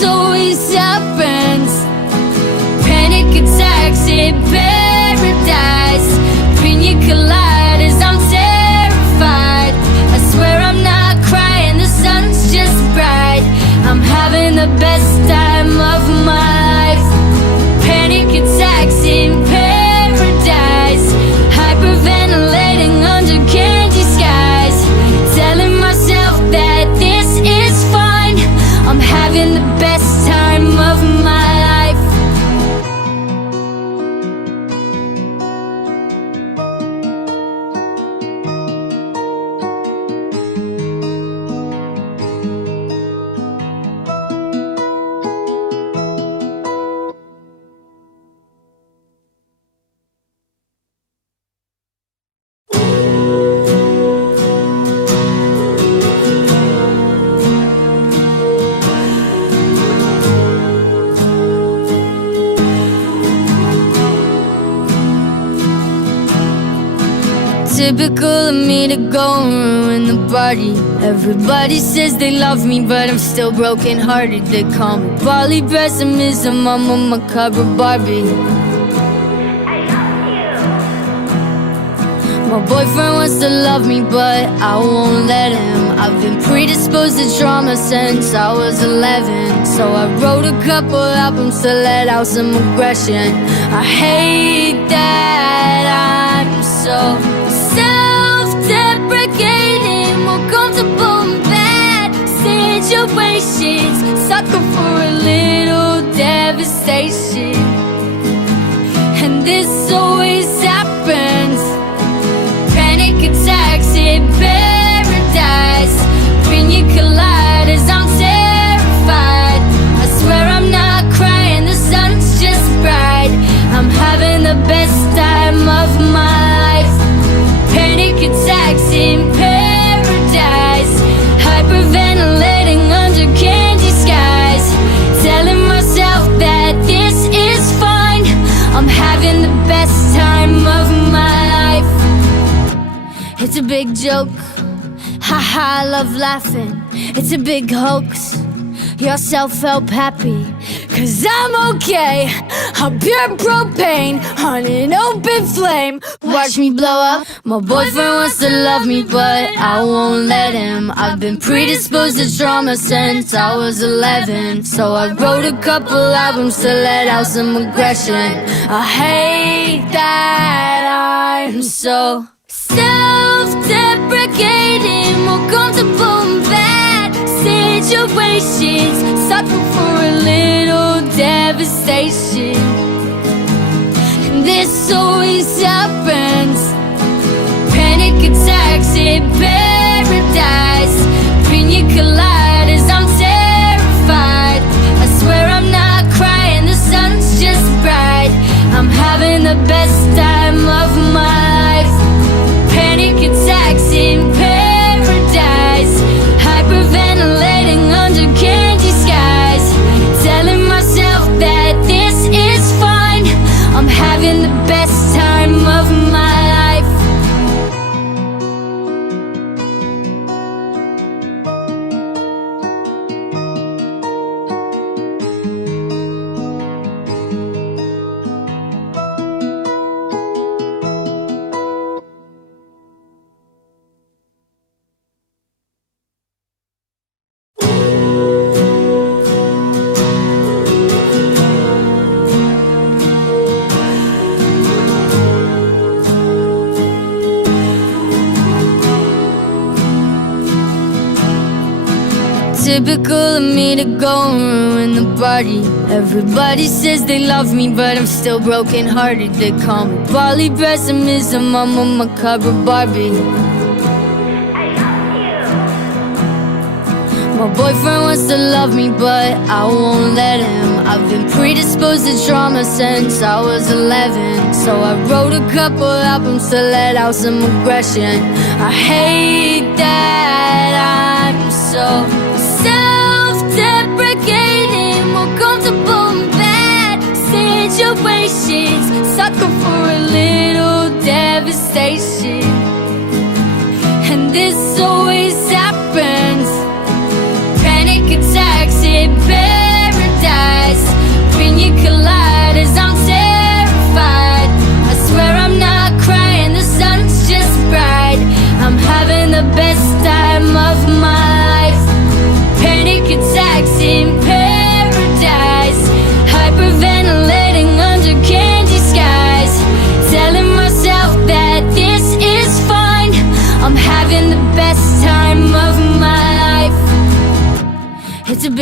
always happens. Panic attacks in paradise. Pina coladas, I'm terrified. I swear I'm not crying, the sun's just bright. I'm having the best time of my life. Panic attacks in paradise. Hyperventilating under candy skies. Telling myself that this is fine. I'm having the best time of my life. Typical of me to go and ruin the party. Everybody says they love me, but I'm still broken hearted. They call me Bali pessimism, I'm a macabre Barbie. My boyfriend wants to love me, but I won't let him. I've been predisposed to trauma since I was 11. So I wrote a couple albums to let out some aggression. I hate that I'm so self-deprecating, more comfortable in bad situations, sucker for a little devastation. And this always happens. Panic attacks in paradise. Pina coladas, I'm terrified. I swear I'm not crying, the sun's just bright. I'm having the best time of my life. Panic attacks in paradise. Hyperventilating under candy skies. Telling myself that this is fine. I'm having the best time of my life. It's a big joke, haha, I love laughing. It's a big hoax, you're self-help happy. Cause I'm okay, I'm pure propane on an open flame. Watch me blow up. My boyfriend wants to love me, but I won't let him. I've been predisposed to trauma since I was 11. So I wrote a couple albums to let out some aggression. I hate that I'm so self-deprecating, more comfortable in bad situations, sucker for a little devastation. And this always happens. Panic attacks in paradise. Pina coladas, I'm terrified. I swear I'm not crying, the sun's just bright. I'm having the best time of my life. Panic attacks in paradise. Hyperventilating under candy skies. Telling myself that this is fine. I'm having the best time of my life. Typical of me to go and ruin the party. Everybody says they love me, but I'm still broken hearted. They call me Bali pessimism, I'm a macabre Barbie. My boyfriend wants to love me, but I won't let him. I've been predisposed to trauma since I was 11. So I wrote a couple albums to let out some aggression. I hate that I'm so self-deprecating, more comfortable in bad situations, sucker for a little devastation. And this always happens. Panic attacks in paradise.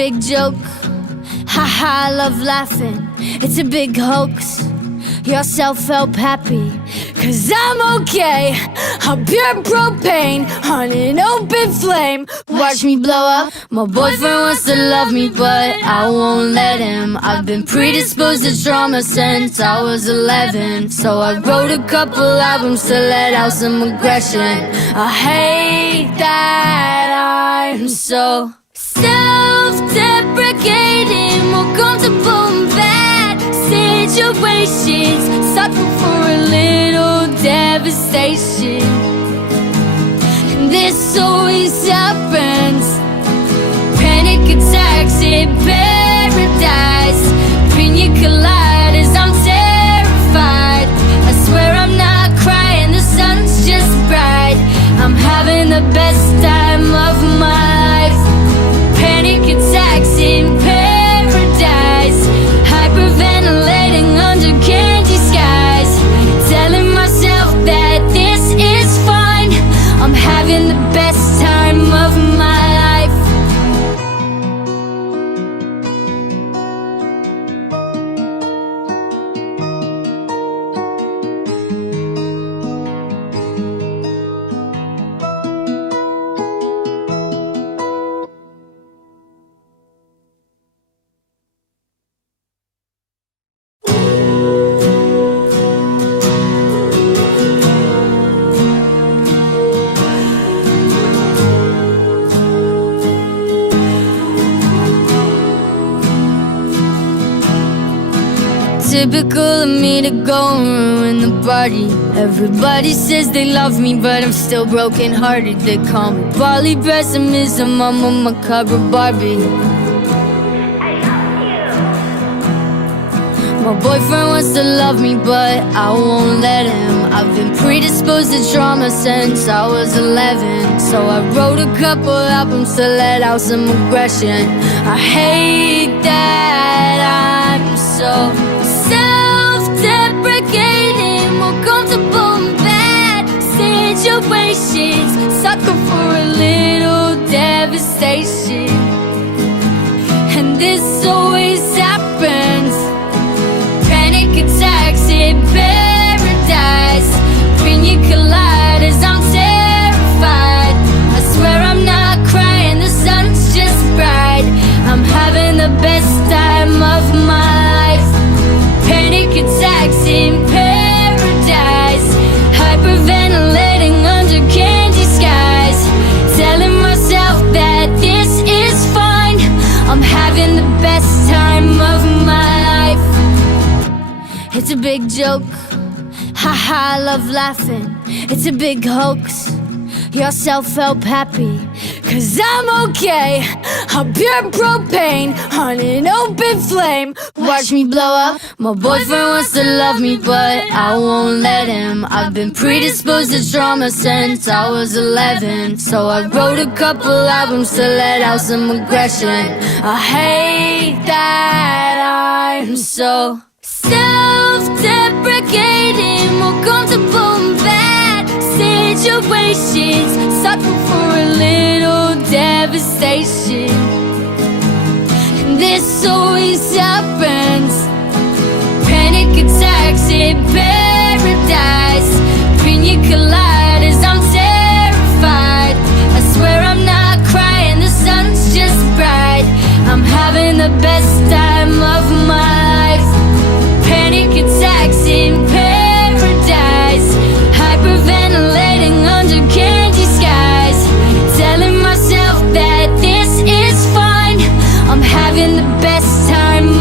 big joke. Haha, I love laughing. It's a big hoax. Your self-help happy, 'cause I'm okay. I'm pure propane on an open flame. Watch me blow up. My boyfriend wants to love me, but I won't let him. I've been predisposed to trauma since I was 11. So I wrote a couple albums to let out some aggression. I hate that I'm so self-deprecating, more comfortable in bad situations, sucking for a little devastation. And this always happens. Panic attacks in paradise, pina coladas, I'm terrified. I swear I'm not crying, the sun's just bright. I'm having the best time of my life. Panic attacks in paradise, hyperventilating under candy skies, telling myself that this is fine. I'm having the best time of my life. Typical of me to go and ruin the party. Everybody says they love me, but I'm still broken hearted. They call me Bali pessimism, I'm a macabre Barbie. My boyfriend wants to love me, but I won't let him. I've been predisposed to trauma since I was 11. So I wrote a couple albums to let out some aggression. I hate that I'm so self-deprecating, more comfortable in bad situations, sucker for a little devastation. And this always happens. Panic attacks in paradise, pina coladas, I'm terrified. I swear I'm not crying, the sun's just bright. I'm having the best time of my life. Panic attacks in paradise, hyperventilating under candy skies, telling myself that this is fine. I'm having the best time of my life. It's a big joke. Haha, I love laughing. It's a big hoax. Your self-help happy, 'cause I'm okay. I'm pure propane on an open flame. Watch me blow up. My boyfriend wants to love me, but I won't let him. I've been predisposed to trauma since I was 11. So I wrote a couple albums to let out some aggression. I hate that I'm so self-deprecating, more comfortable in bad situations, sucking for a little devastation. And this always happens. Panic attacks in paradise, pina coladas, I'm terrified. I swear I'm not crying, the sun's just bright. I'm having the best time of my life. Panic attacks in paradise, hyperventilating under candy skies, telling myself that this is fine. I'm having the best time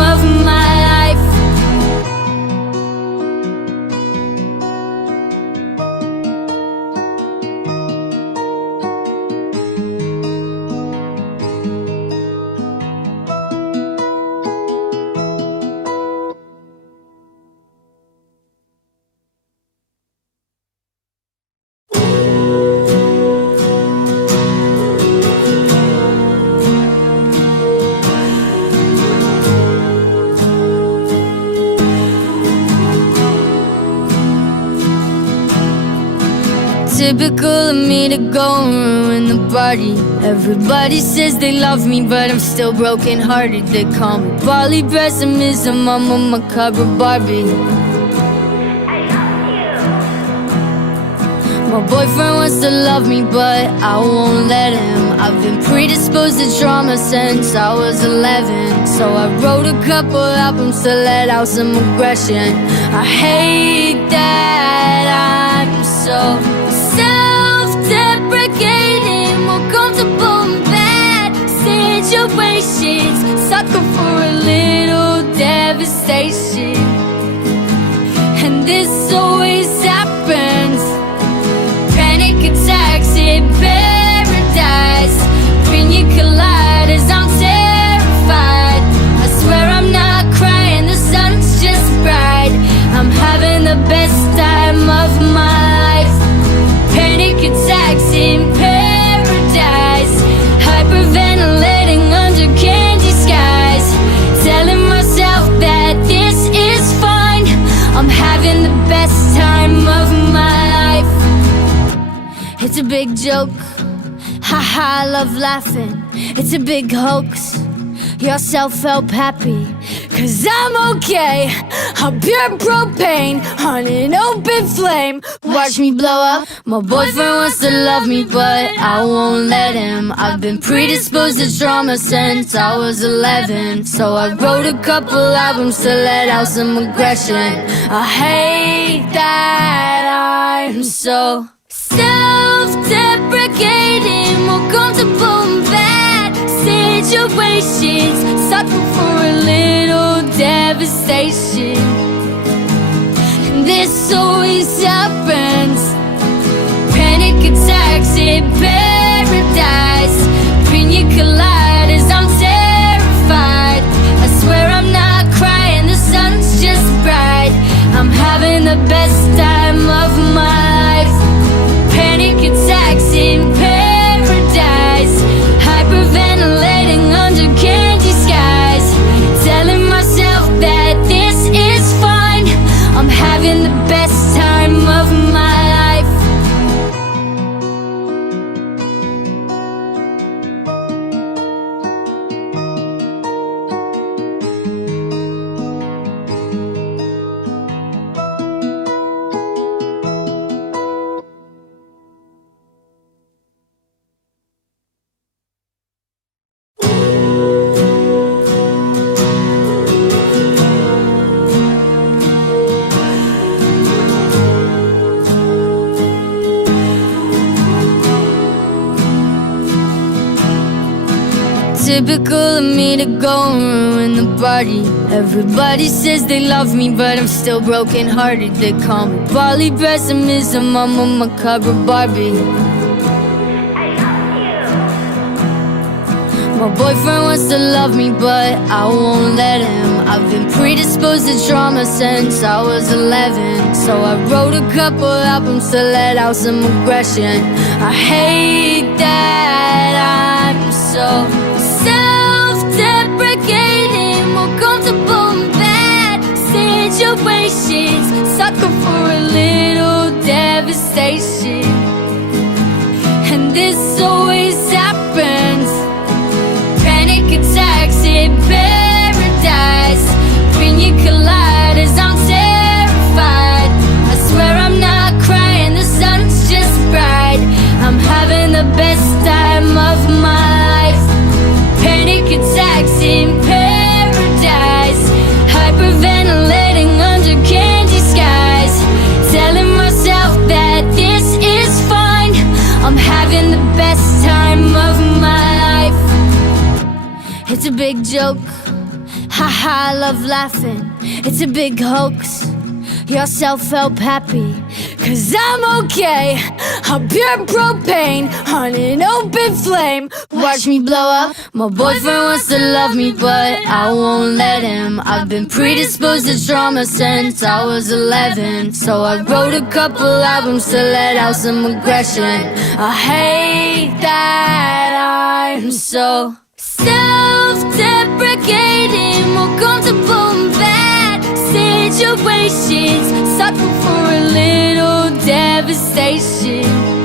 Typical of me to go and ruin the party. Everybody says they love me, but I'm still broken hearted. They call me poly pessimism, I'm a macabre Barbie. My boyfriend wants to love me, but I won't let him. I've been predisposed to trauma since I was 11. So I wrote a couple albums to let out some aggression. I hate that I'm so self-deprecating, more comfortable in bad situations, sucker for a little devastation. And this always happens. Panic attacks in paradise, pina coladas, I'm terrified. I swear I'm not crying, the sun's just bright. I'm having the best time of my life. Panic attacks in paradise, hyperventilating under candy skies, telling myself that this is fine. I'm having the best time of my life. It's a big joke, haha, I love laughing. It's a big hoax, your self-help happy. Cause I'm okay, I'm pure propane on an open flame. Watch me blow up. My boyfriend wants to love me, but I won't let him. I've been predisposed to trauma since I was 11. So I wrote a couple albums to let out some aggression. I hate that I'm so self-deprecating, more comfortable in bad situations, sucker for a little devastation. And this always happens. Panic attacks in paradise, pina coladas, I'm terrified. I swear I'm not crying, the sun's just bright. I'm having the best time of my life. Panic attacks in paradise, hyperventilating under candy skies, telling myself that this is fine. I'm having the best time of my life. Typical of me to go and ruin the party. Everybody says they love me, but I'm still broken hearted. They call me poly pessimism, I'm a macabre Barbie. My boyfriend wants to love me, but I won't let him. I've been predisposed to trauma since I was 11. So I wrote a couple albums to let out some aggression. I hate that I'm so self-deprecating, more comfortable in bad situations, sucker for a little devastation. And this always happens. Panic attacks in paradise, pina coladas, I'm terrified. I swear I'm not crying, the sun's just bright. I'm having the best time of my life. Panic attacks in paradise, hyperventilating under candy skies, telling myself that this is fine. I'm having the best time of my life. It's a big joke, haha, I love laughing. It's a big hoax, your self-help happy. Cause I'm okay, I'm pure propane on an open flame. Watch me blow up. My boyfriend wants to love me, but I won't let him. I've been predisposed to trauma since I was 11. So I wrote a couple albums to let out some aggression. I hate that I'm so self-deprecating, more comfortable in bad situations, sucker for a little devastation.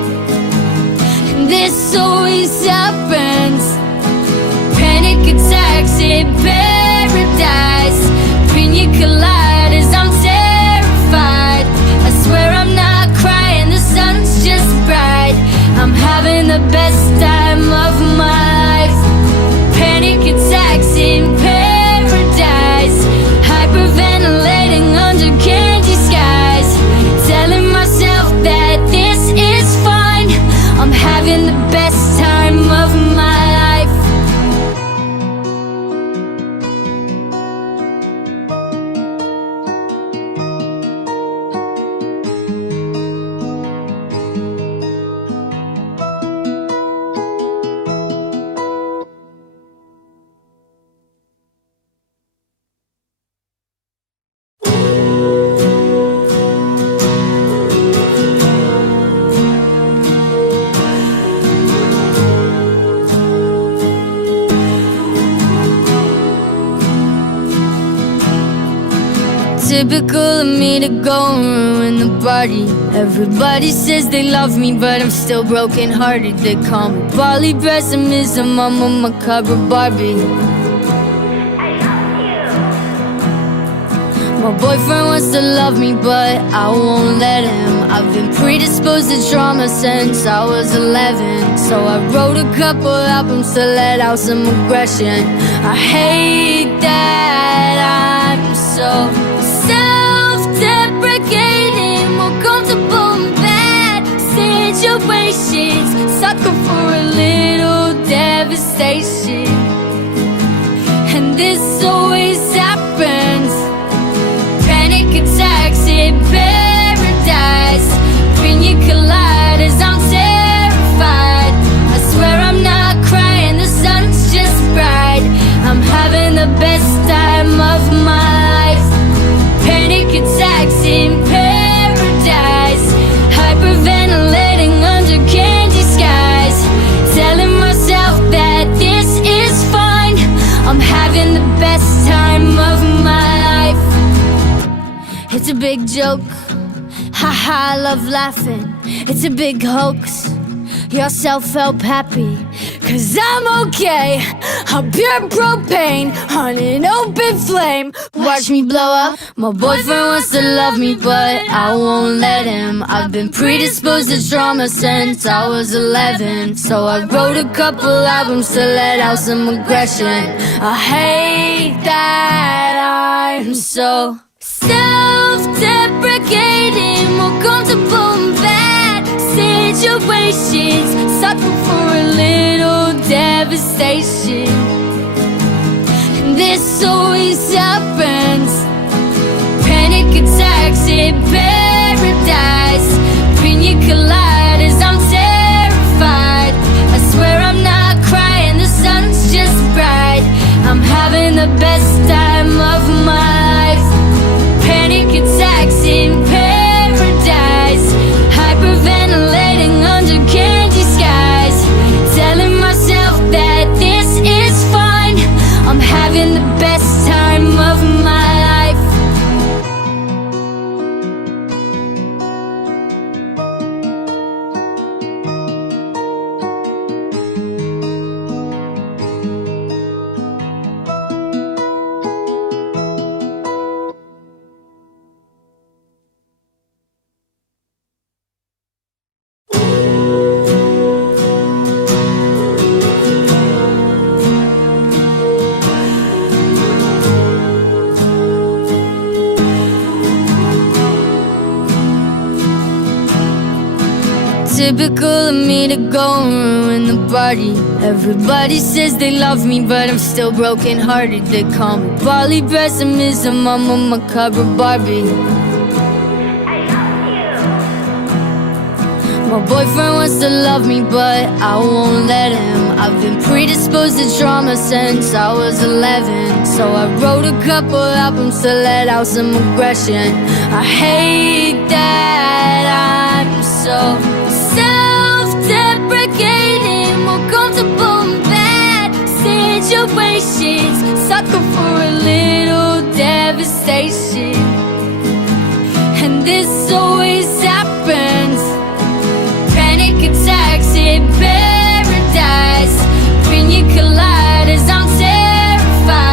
in paradise. Pina coladas, I'm terrified. I swear I'm not crying, the sun's just bright. I'm having the best time of my life. Panic attacks in paradise. Hyperventilating under candy skies. Telling myself that this is fine. I'm having the best time of my life. Typical of me to go and ruin the party. Everybody says they love me, but I'm still broken hearted. They call me Bali pessimism, I'm a macabre Barbie. My boyfriend wants to love me, but I won't let him. I've been predisposed to trauma since I was 11. So I wrote a couple albums to let out some aggression. I hate that I'm so self-deprecating, more comfortable in bad situations, sucker for a little devastation. And this always happens. Panic attacks in paradise. Pina coladas, I'm terrified. I swear I'm not crying, the sun's just bright. I'm having the best time of my life. Panic attacks in paradise. Hyperventilating under candy skies. Telling myself that this is fine. I'm having the best time of my life. It's a big joke, haha, I love laughing. It's a big hoax, you're self-help happy. Cause I'm okay, I'm pure propane on an open flame. Watch me blow up. My boyfriend wants to love me, but I won't let him. I've been predisposed to trauma since I was 11. So I wrote a couple albums to let out some aggression. I hate that I'm so self-deprecating, more comfortable in bad situations, sucker for a little devastation. And this always happens. Panic attacks in paradise. Pina coladas, I'm terrified. I swear I'm not crying, the sun's just bright. I'm having the best time of my life. Panic attacks in paradise. Hyperventilating under candy skies. Telling myself that this is fine. I'm having the best time of my life. Typical of me to go and ruin the party. Everybody says they love me, but I'm still broken hearted. They call me Bali pessimism, I'm a macabre Barbie. My boyfriend wants to love me, but I won't let him. I've been predisposed to trauma since I was 11. So I wrote a couple albums to let out some aggression. I hate that I'm so self-deprecating, more comfortable in bad situations, sucker for a little devastation. And this always happens. Panic attacks in paradise. Pina coladas, I'm terrified.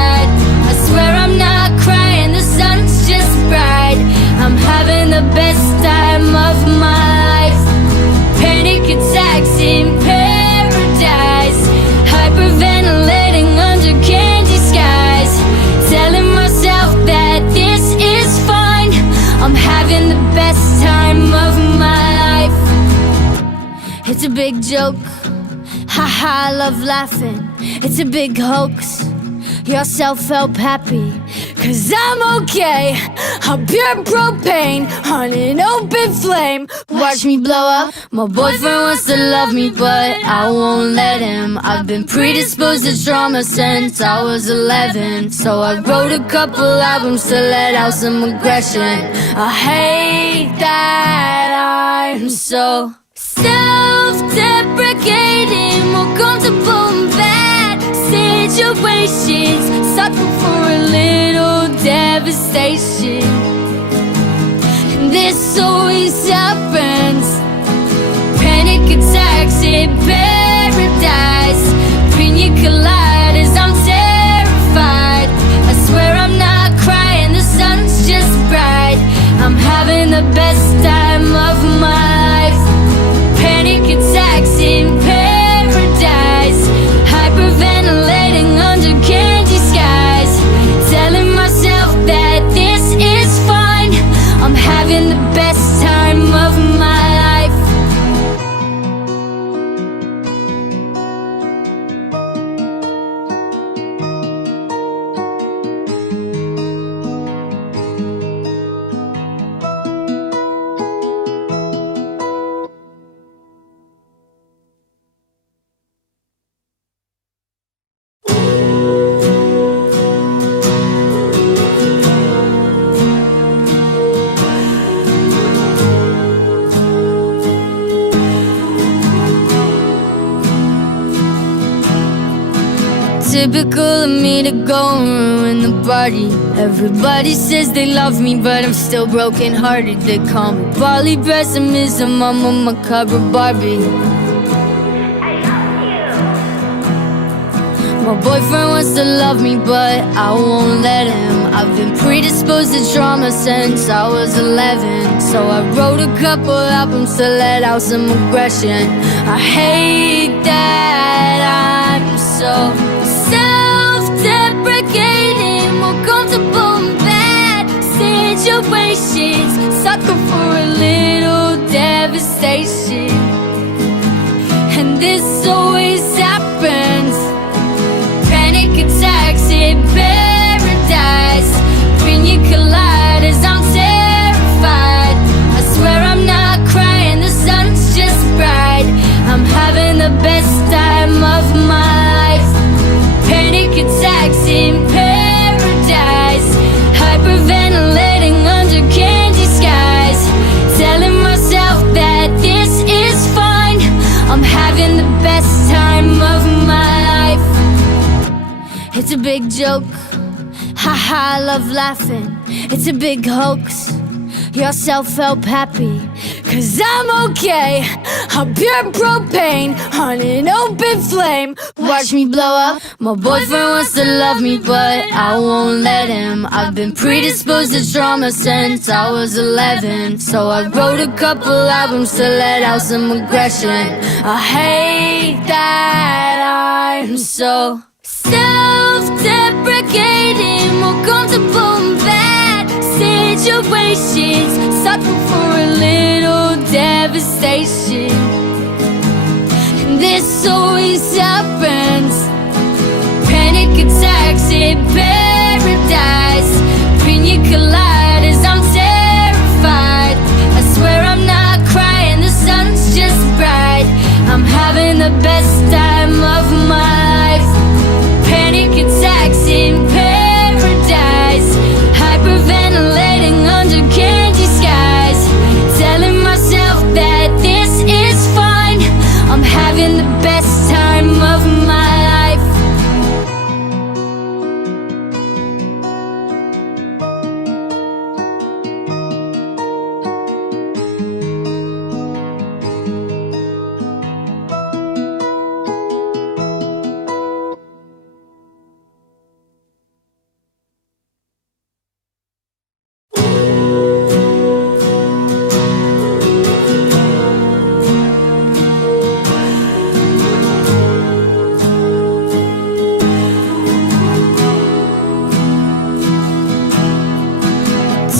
It's a big joke. Haha, I love laughing. It's a big hoax. Your self-help happy, 'cause I'm okay. I'm pure propane on an open flame. Watch me blow up. My boyfriend wants to love me, but I won't let him. I've been predisposed to trauma since I was 11. So I wrote a couple albums to let out some aggression. I hate that I'm so self-deprecating, more comfortable in bad situations, sucking for a little devastation. And this always happens. Panic attacks in paradise, pina coladas, I'm terrified. I swear I'm not crying, the sun's just bright. I'm having the best time of my life. Panic attacks in paradise, hyperventilating under candy skies, telling myself that this is fine. I'm having the best time of my life. Typical of me to go and ruin the party. Everybody says they love me, but I'm still broken hearted. They call me Bali pessimism, I'm a macabre Barbie. My boyfriend wants to love me, but I won't let him. I've been predisposed to trauma since I was 11. So I wrote a couple albums to let out some aggression. I hate that I'm so self-deprecating, more comfortable in bad situations, sucker for a little devastation. And this always happens. Panic attacks in paradise, pina coladas, I'm terrified. I swear I'm not crying, the sun's just bright. I'm having the best time of my life. Panic attacks in paradise, hyperventilating under candy skies, telling myself that this is fine. I'm having the best time of my life. It's a big joke. Haha, I love laughing. It's a big hoax. Your self-help happy, 'cause I'm okay. I'm pure propane on an open flame. Watch me blow up. My boyfriend wants to love me, but I won't let him. I've been predisposed to trauma since I was 11. So I wrote a couple albums to let out some aggression. I hate that I'm so self-deprecating, more comfortable in bad situations, sucking for a little devastation. And this always happens. Panic attacks in paradise, pina coladas, I'm terrified. I swear I'm not crying, the sun's just bright. I'm having the best time of my life. Panic attacks in paradise, hyperventilating under candy skies, telling myself that this is fine. I'm having the best time of my life.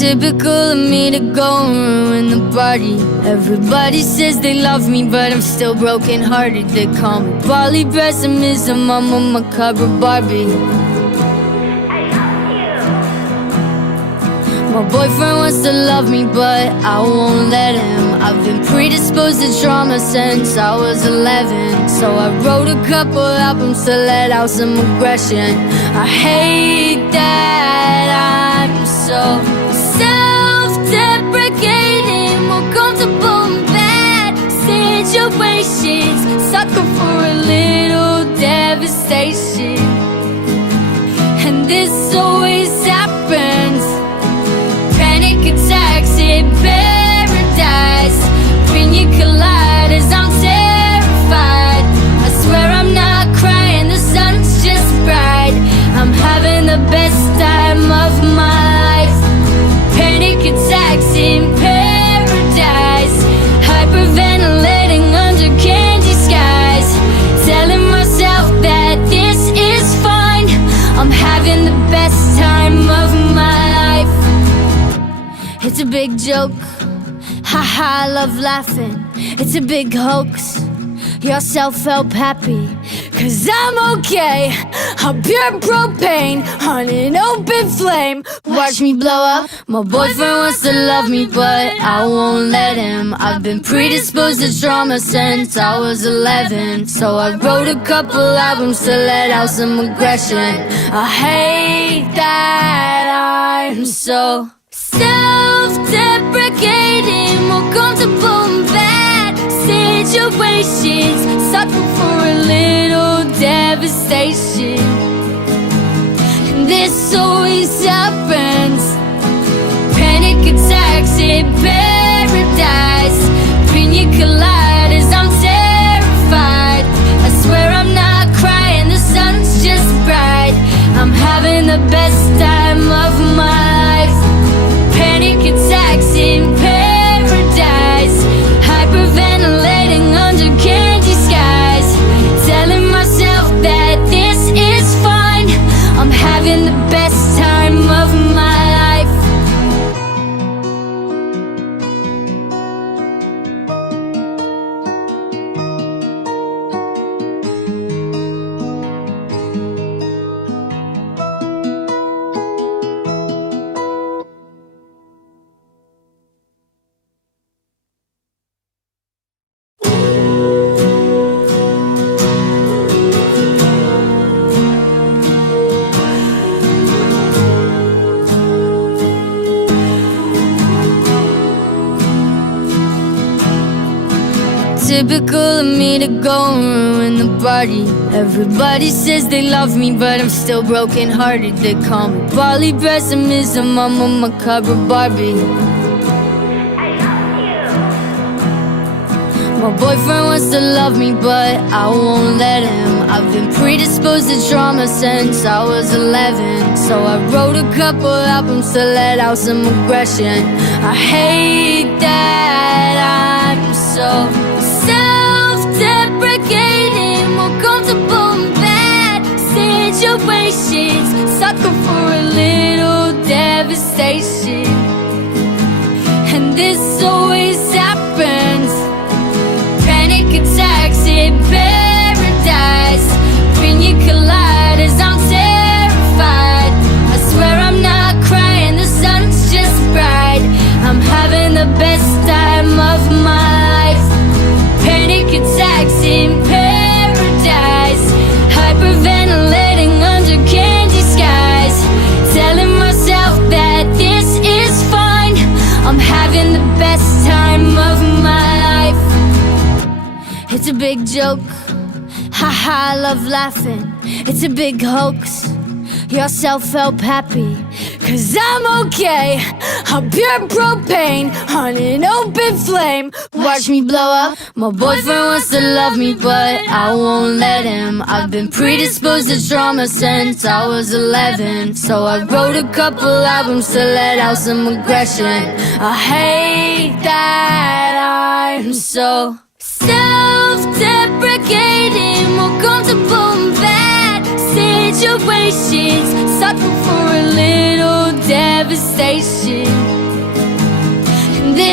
Typical of me to go and ruin the party. Everybody says they love me, but I'm still broken hearted. They call me poly pessimism, I'm a macabre Barbie. My boyfriend wants to love me, but I won't let him. I've been predisposed to trauma since I was 11. So I wrote a couple albums to let out some aggression. I hate that I'm so self-deprecating, more comfortable in bad situations, sucker for a little devastation. And this always happens. Panic attacks in paradise, pina coladas, I'm terrified. I swear I'm not crying, the sun's just bright. I'm having the best time of my life. Panic attacks in paradise, hyperventilating under candy skies, telling myself that this is fine. I'm having the best time of my life. It's a big joke, haha, I love laughing. It's a big hoax, your self-help happy. Cause I'm okay, I'm pure propane on an open flame. Watch me blow up. My boyfriend wants to love me, but I won't let him. I've been predisposed to trauma since I was 11. So I wrote a couple albums to let out some aggression. I hate that I'm so self-deprecating, more comfortable in bad situations, sucker for a little devastation. And this always happens. Panic attacks in paradise, pina coladas, I'm terrified. I swear I'm not crying, the sun's just bright. I'm having the best time of my life. Panic attacks in paradise, hyperventilating under candy skies, telling myself that this is fine. I'm having the best time of my life. Typical of me to go and ruin the party. Everybody says they love me, but I'm still broken hearted. They call me poly pessimism, I'm a macabre Barbie. My boyfriend wants to love me, but I won't let him. I've been predisposed to trauma since I was 11. So I wrote a couple albums to let out some aggression. I hate that I'm so self-deprecating, more comfortable in bad situations, sucker for a little devastation. And this always happens. Panic attacks in paradise, pina coladas, I'm terrified. I swear I'm not crying, the sun's just bright. I'm having the best time of my life. Panic attacks in paradise, hyperventilating under candy skies, telling myself that this is fine. I'm having the best time of my life. It's a big joke, haha, I love laughing. It's a big hoax, your self-help happy. Cause I'm okay, I'm pure propane on an open flame. Watch me blow up. My boyfriend wants to love me, but I won't let him. I've been predisposed to trauma since I was 11. So I wrote a couple albums to let out some aggression. I hate that I'm so self-deprecating, more comfortable in bad situations, sucker for a little devastation.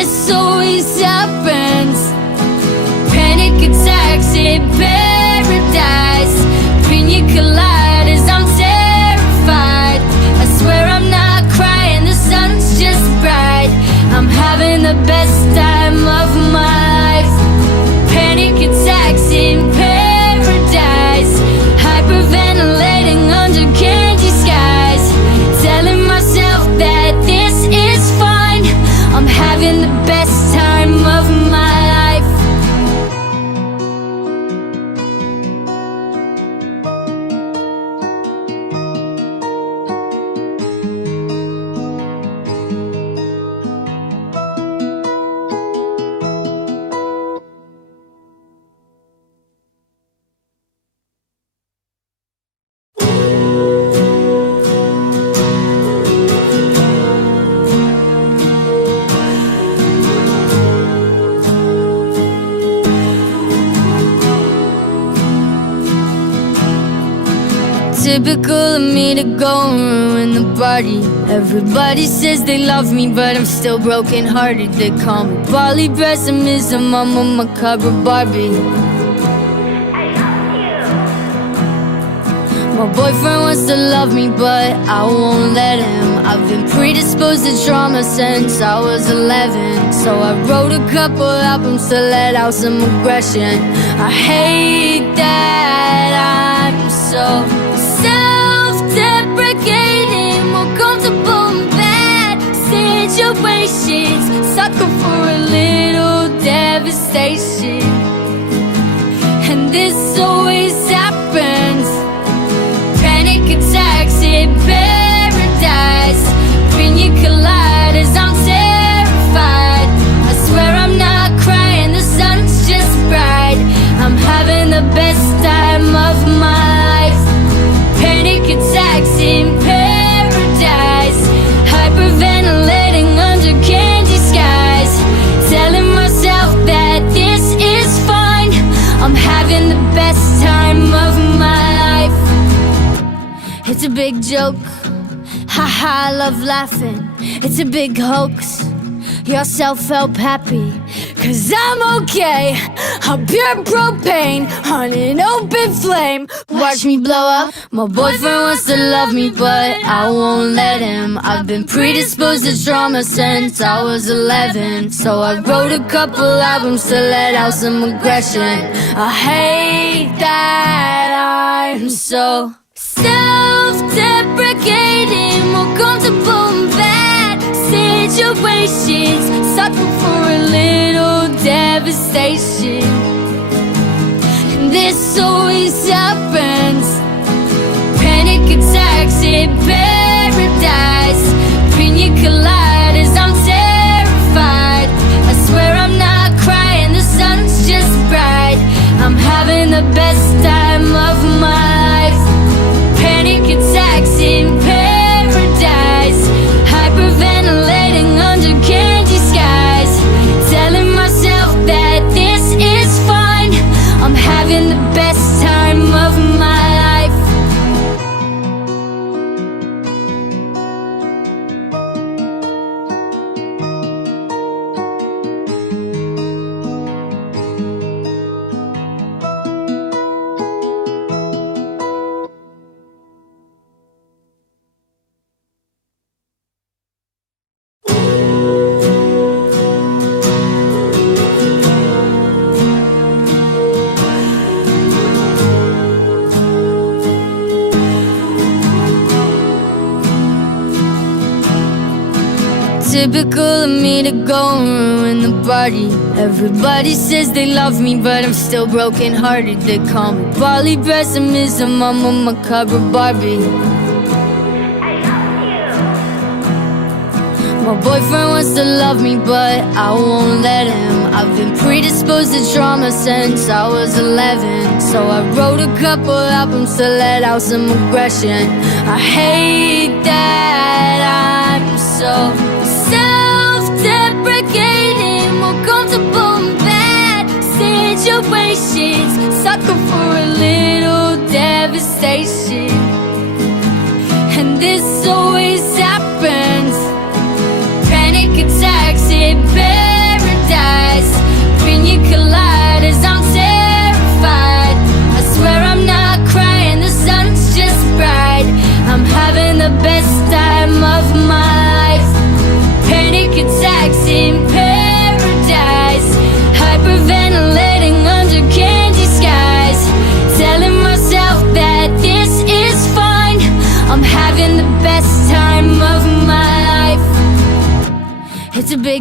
this always happens. Panic attacks in paradise, pina coladas, I'm terrified. I swear I'm not crying, the sun's just bright. I'm having the best time of my life. Panic attacks in paradise, hyperventilating under candy skies, telling myself that this is fine. I'm having the best time of my life. Typical of me to go and ruin the party. Everybody says they love me, but I'm still broken hearted. They call me Bali pessimism, I'm a macabre Barbie. My boyfriend wants to love me, but I won't let him. I've been predisposed to trauma since I was 11, so I wrote a couple albums to let out some aggression. I hate that I'm so self-deprecating, more comfortable in bad situations, sucker for a little devastation. And this always happens. Panic attacks in paradise, pina coladas, I'm terrified. I swear I'm not crying, the sun's just bright. I'm having the best time of my life. Panic attacks in paradise, hyperventilating under candy skies, telling myself that this is fine. I'm having the best time of my life. It's a big joke, haha, I love laughing. It's a big hoax, you're self-help happy, cause I'm okay. I'm pure propane on an open flame. Watch me blow up. My boyfriend wants to love me, but I won't let him. I've been predisposed to trauma since I was 11, so I wrote a couple albums to let out some aggression. I hate that I'm so self-deprecating, more comfortable in bad situations, sucker for a little devastation. And this always happens. Panic attacks in paradise, pina coladas, I'm terrified. I swear I'm not crying, the sun's just bright. I'm having the best time of my life. Panic attacks in paradise, hyperventilating under candy skies, telling myself that this is fine. I'm having the best time of my life. Typical of me to go and ruin the party. Everybody says they love me, but I'm still broken hearted. They call me Bali pessimism, I'm a macabre Barbie. My boyfriend wants to love me, but I won't let him. I've been predisposed to trauma since I was 11, so I wrote a couple albums to let out some aggression. I hate that I'm so self-deprecating, more comfortable in bad situations, sucker for a little devastation. And this always happens. Panic attacks in bed.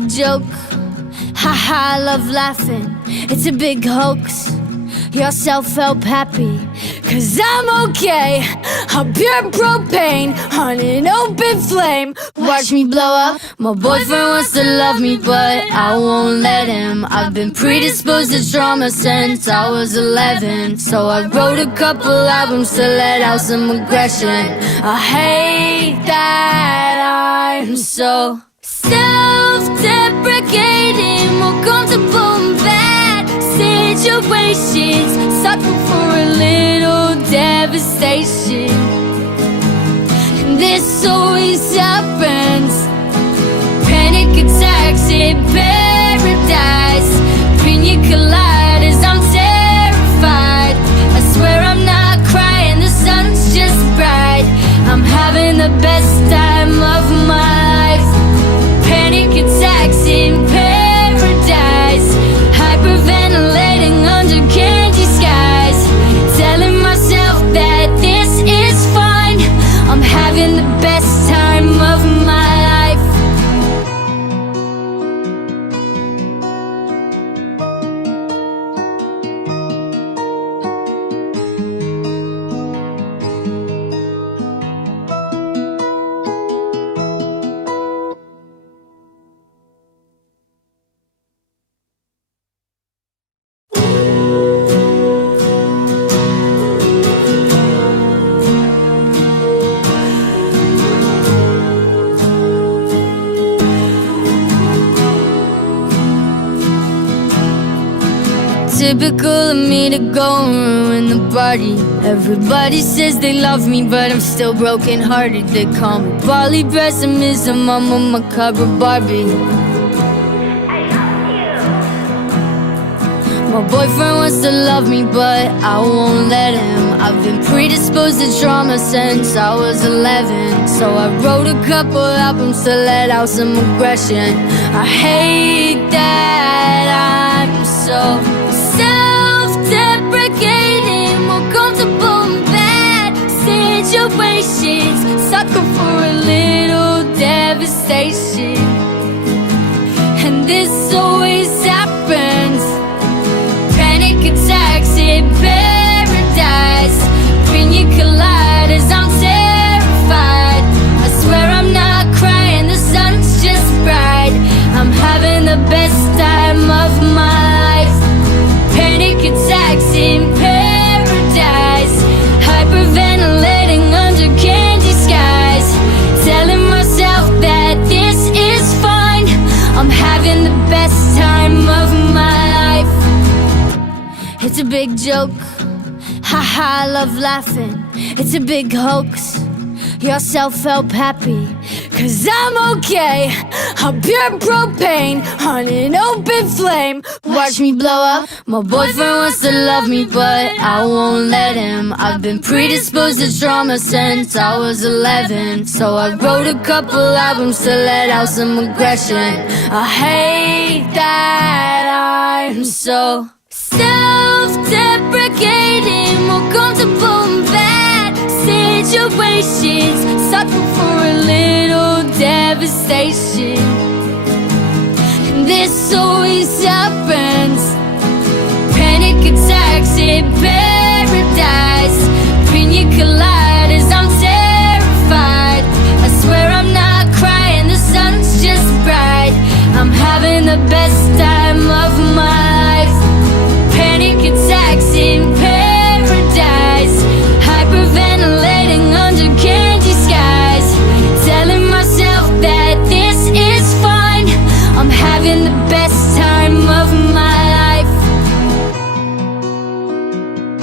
big joke. Haha, I love laughing. It's a big hoax. Your self-help happy, 'cause I'm okay. I'm pure propane on an open flame. Watch me blow up. My boyfriend wants to love me, but I won't let him. I've been predisposed to trauma since I was 11. So I wrote a couple albums to let out some aggression. I hate that I'm so self-deprecating, more comfortable in bad situations, sucking for a little devastation. And this always happens. Panic attacks in paradise, pina coladas, I'm terrified. I swear I'm not crying, the sun's just bright. I'm having the best time of my life. Panic attacks in paradise, hyperventilating under candy skies, telling myself that this is fine. I'm having the best time of my life. Typical of me to go and ruin the party. Everybody says they love me, but I'm still broken hearted. They call me Bali pessimism, I'm a macabre Barbie. My boyfriend wants to love me, but I won't let him. I've been predisposed to trauma since I was 11. So I wrote a couple albums to let out some aggression. I hate that I'm so self-deprecating, more comfortable in bad situations, sucker for a little devastation. And this always happens. Panic attacks in paradise, pina coladas, I'm terrified. I swear I'm not crying, the sun's just bright. I'm having the best time of my life. Panic attacks in paradise, hyperventilating under candy skies, telling myself that this is fine. I'm having the best time of my life. It's a big joke. Haha, I love laughing. It's a big hoax. Your self-help happy, 'cause I'm okay. I'm pure propane on an open flame. Watch me blow up. My boyfriend wants to love me, but I won't let him. I've been predisposed to trauma since I was 11. So I wrote a couple albums to let out some aggression. I hate that I'm so self-deprecating, more comfortable in bad situations, sucking for a little devastation. And this always happens. Panic attacks in paradise, pina coladas, I'm terrified. I swear I'm not crying, the sun's just bright. I'm having the best time of my life. Panic attacks in paradise, hyperventilating under candy skies, telling myself that this is fine. I'm having the best time of my life.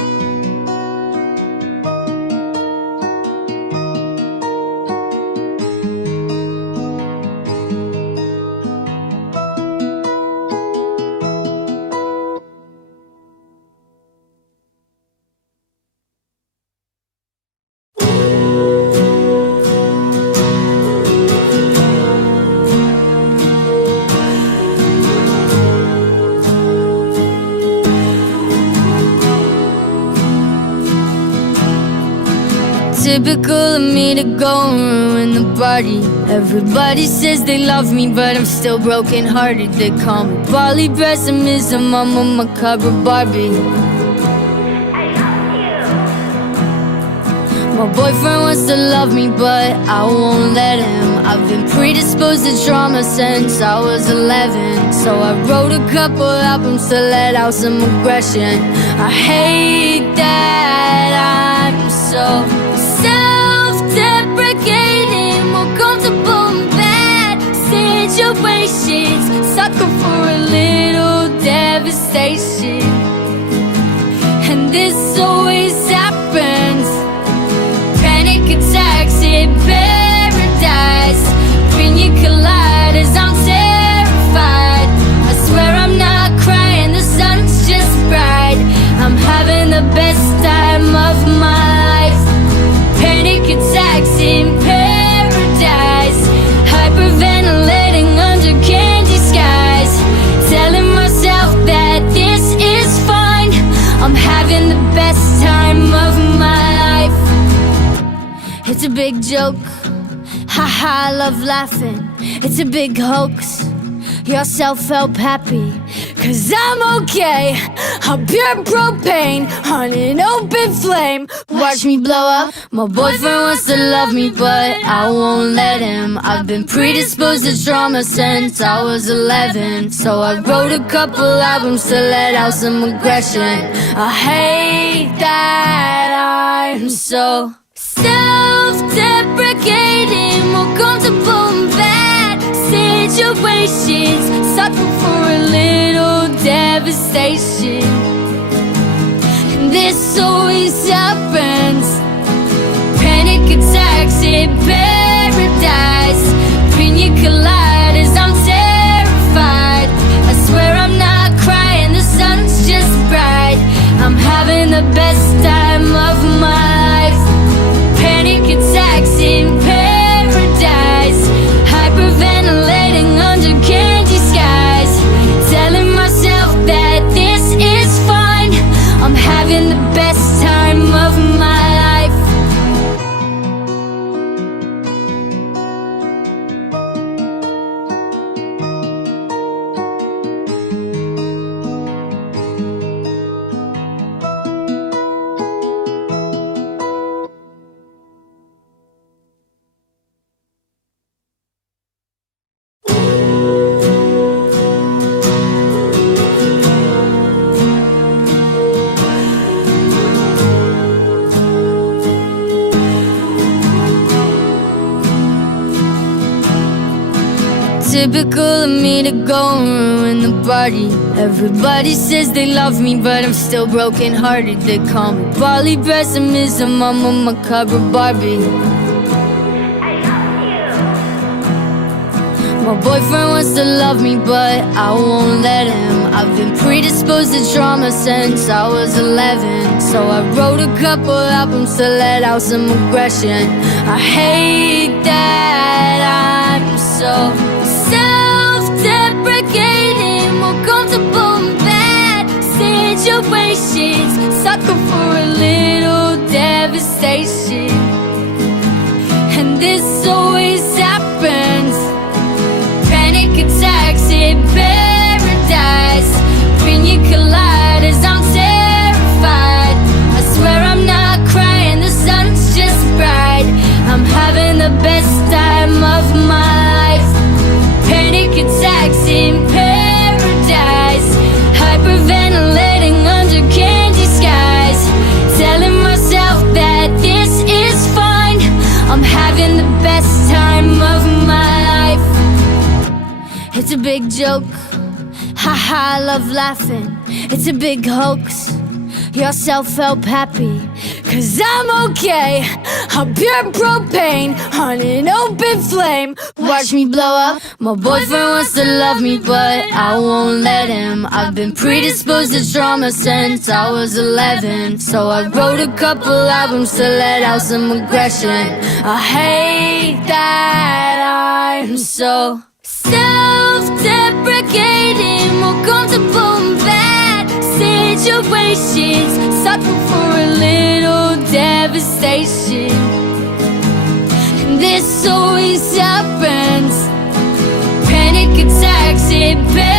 Typical of me to go and ruin the party. Everybody says they love me, but I'm still broken hearted. They call me poly pessimism, I'm a macabre Barbie. My boyfriend wants to love me, but I won't let him. I've been predisposed to trauma since I was 11. So I wrote a couple albums to let out some aggression. I hate that I'm so self-deprecating, more comfortable in bad situations, sucker for a little devastation. And this always happens. Panic attacks in paradise, pina coladas, I'm terrified. I swear I'm not crying, the sun's just bright. I'm having the best time of my life. Panic attacks in paradise, hyperventilating under candy skies, telling myself that this is fine. I'm having the best time of my life. It's a big joke, haha, I love laughing. It's a big hoax, your self-help happy. Cause I'm okay, I'm pure propane on an open flame. Watch me blow up. My boyfriend wants to love me, but I won't let him. I've been predisposed to trauma since I was 11. So I wrote a couple albums to let out some aggression. I hate that I'm so self-deprecating, more comfortable in bad situations, sucker for a little devastation. And this always happens. Panic attacks in paradise, pina coladas, I'm terrified. I swear I'm not crying, the sun's just bright. I'm having the best time of my life. Panic attacks in paradise, hyperventilating under candy skies, telling myself that this is fine. I'm having the best time of my life. Typical of me to go and ruin the party. Everybody says they love me, but I'm still broken hearted. They call me poly pessimism, I'm a macabre Barbie. My boyfriend wants to love me, but I won't let him. I've been predisposed to trauma since I was 11. So I wrote a couple albums to let out some aggression. I hate that I'm so self-deprecating, more comfortable in bad situations, sucker for a little devastation. And this always happens. Panic attacks in paradise, pina coladas, I'm terrified. I swear I'm not crying, the sun's just bright. I'm having the best time of my life. Panic attacks in paradise, hyperventilating under candy skies, telling myself that this is fine. I'm having the best time of my life. It's a big joke, haha, I love laughing. It's a big hoax, your self-help happy. Cause I'm okay, I'm pure propane on an open flame. Watch me blow up. My boyfriend wants to love me, but I won't let him. I've been predisposed to trauma since I was 11. So I wrote a couple albums to let out some aggression. I hate that I'm so self-deprecating, more comfortable in bad situations, sucker for a little devastation. this always happens. Panic attacks, it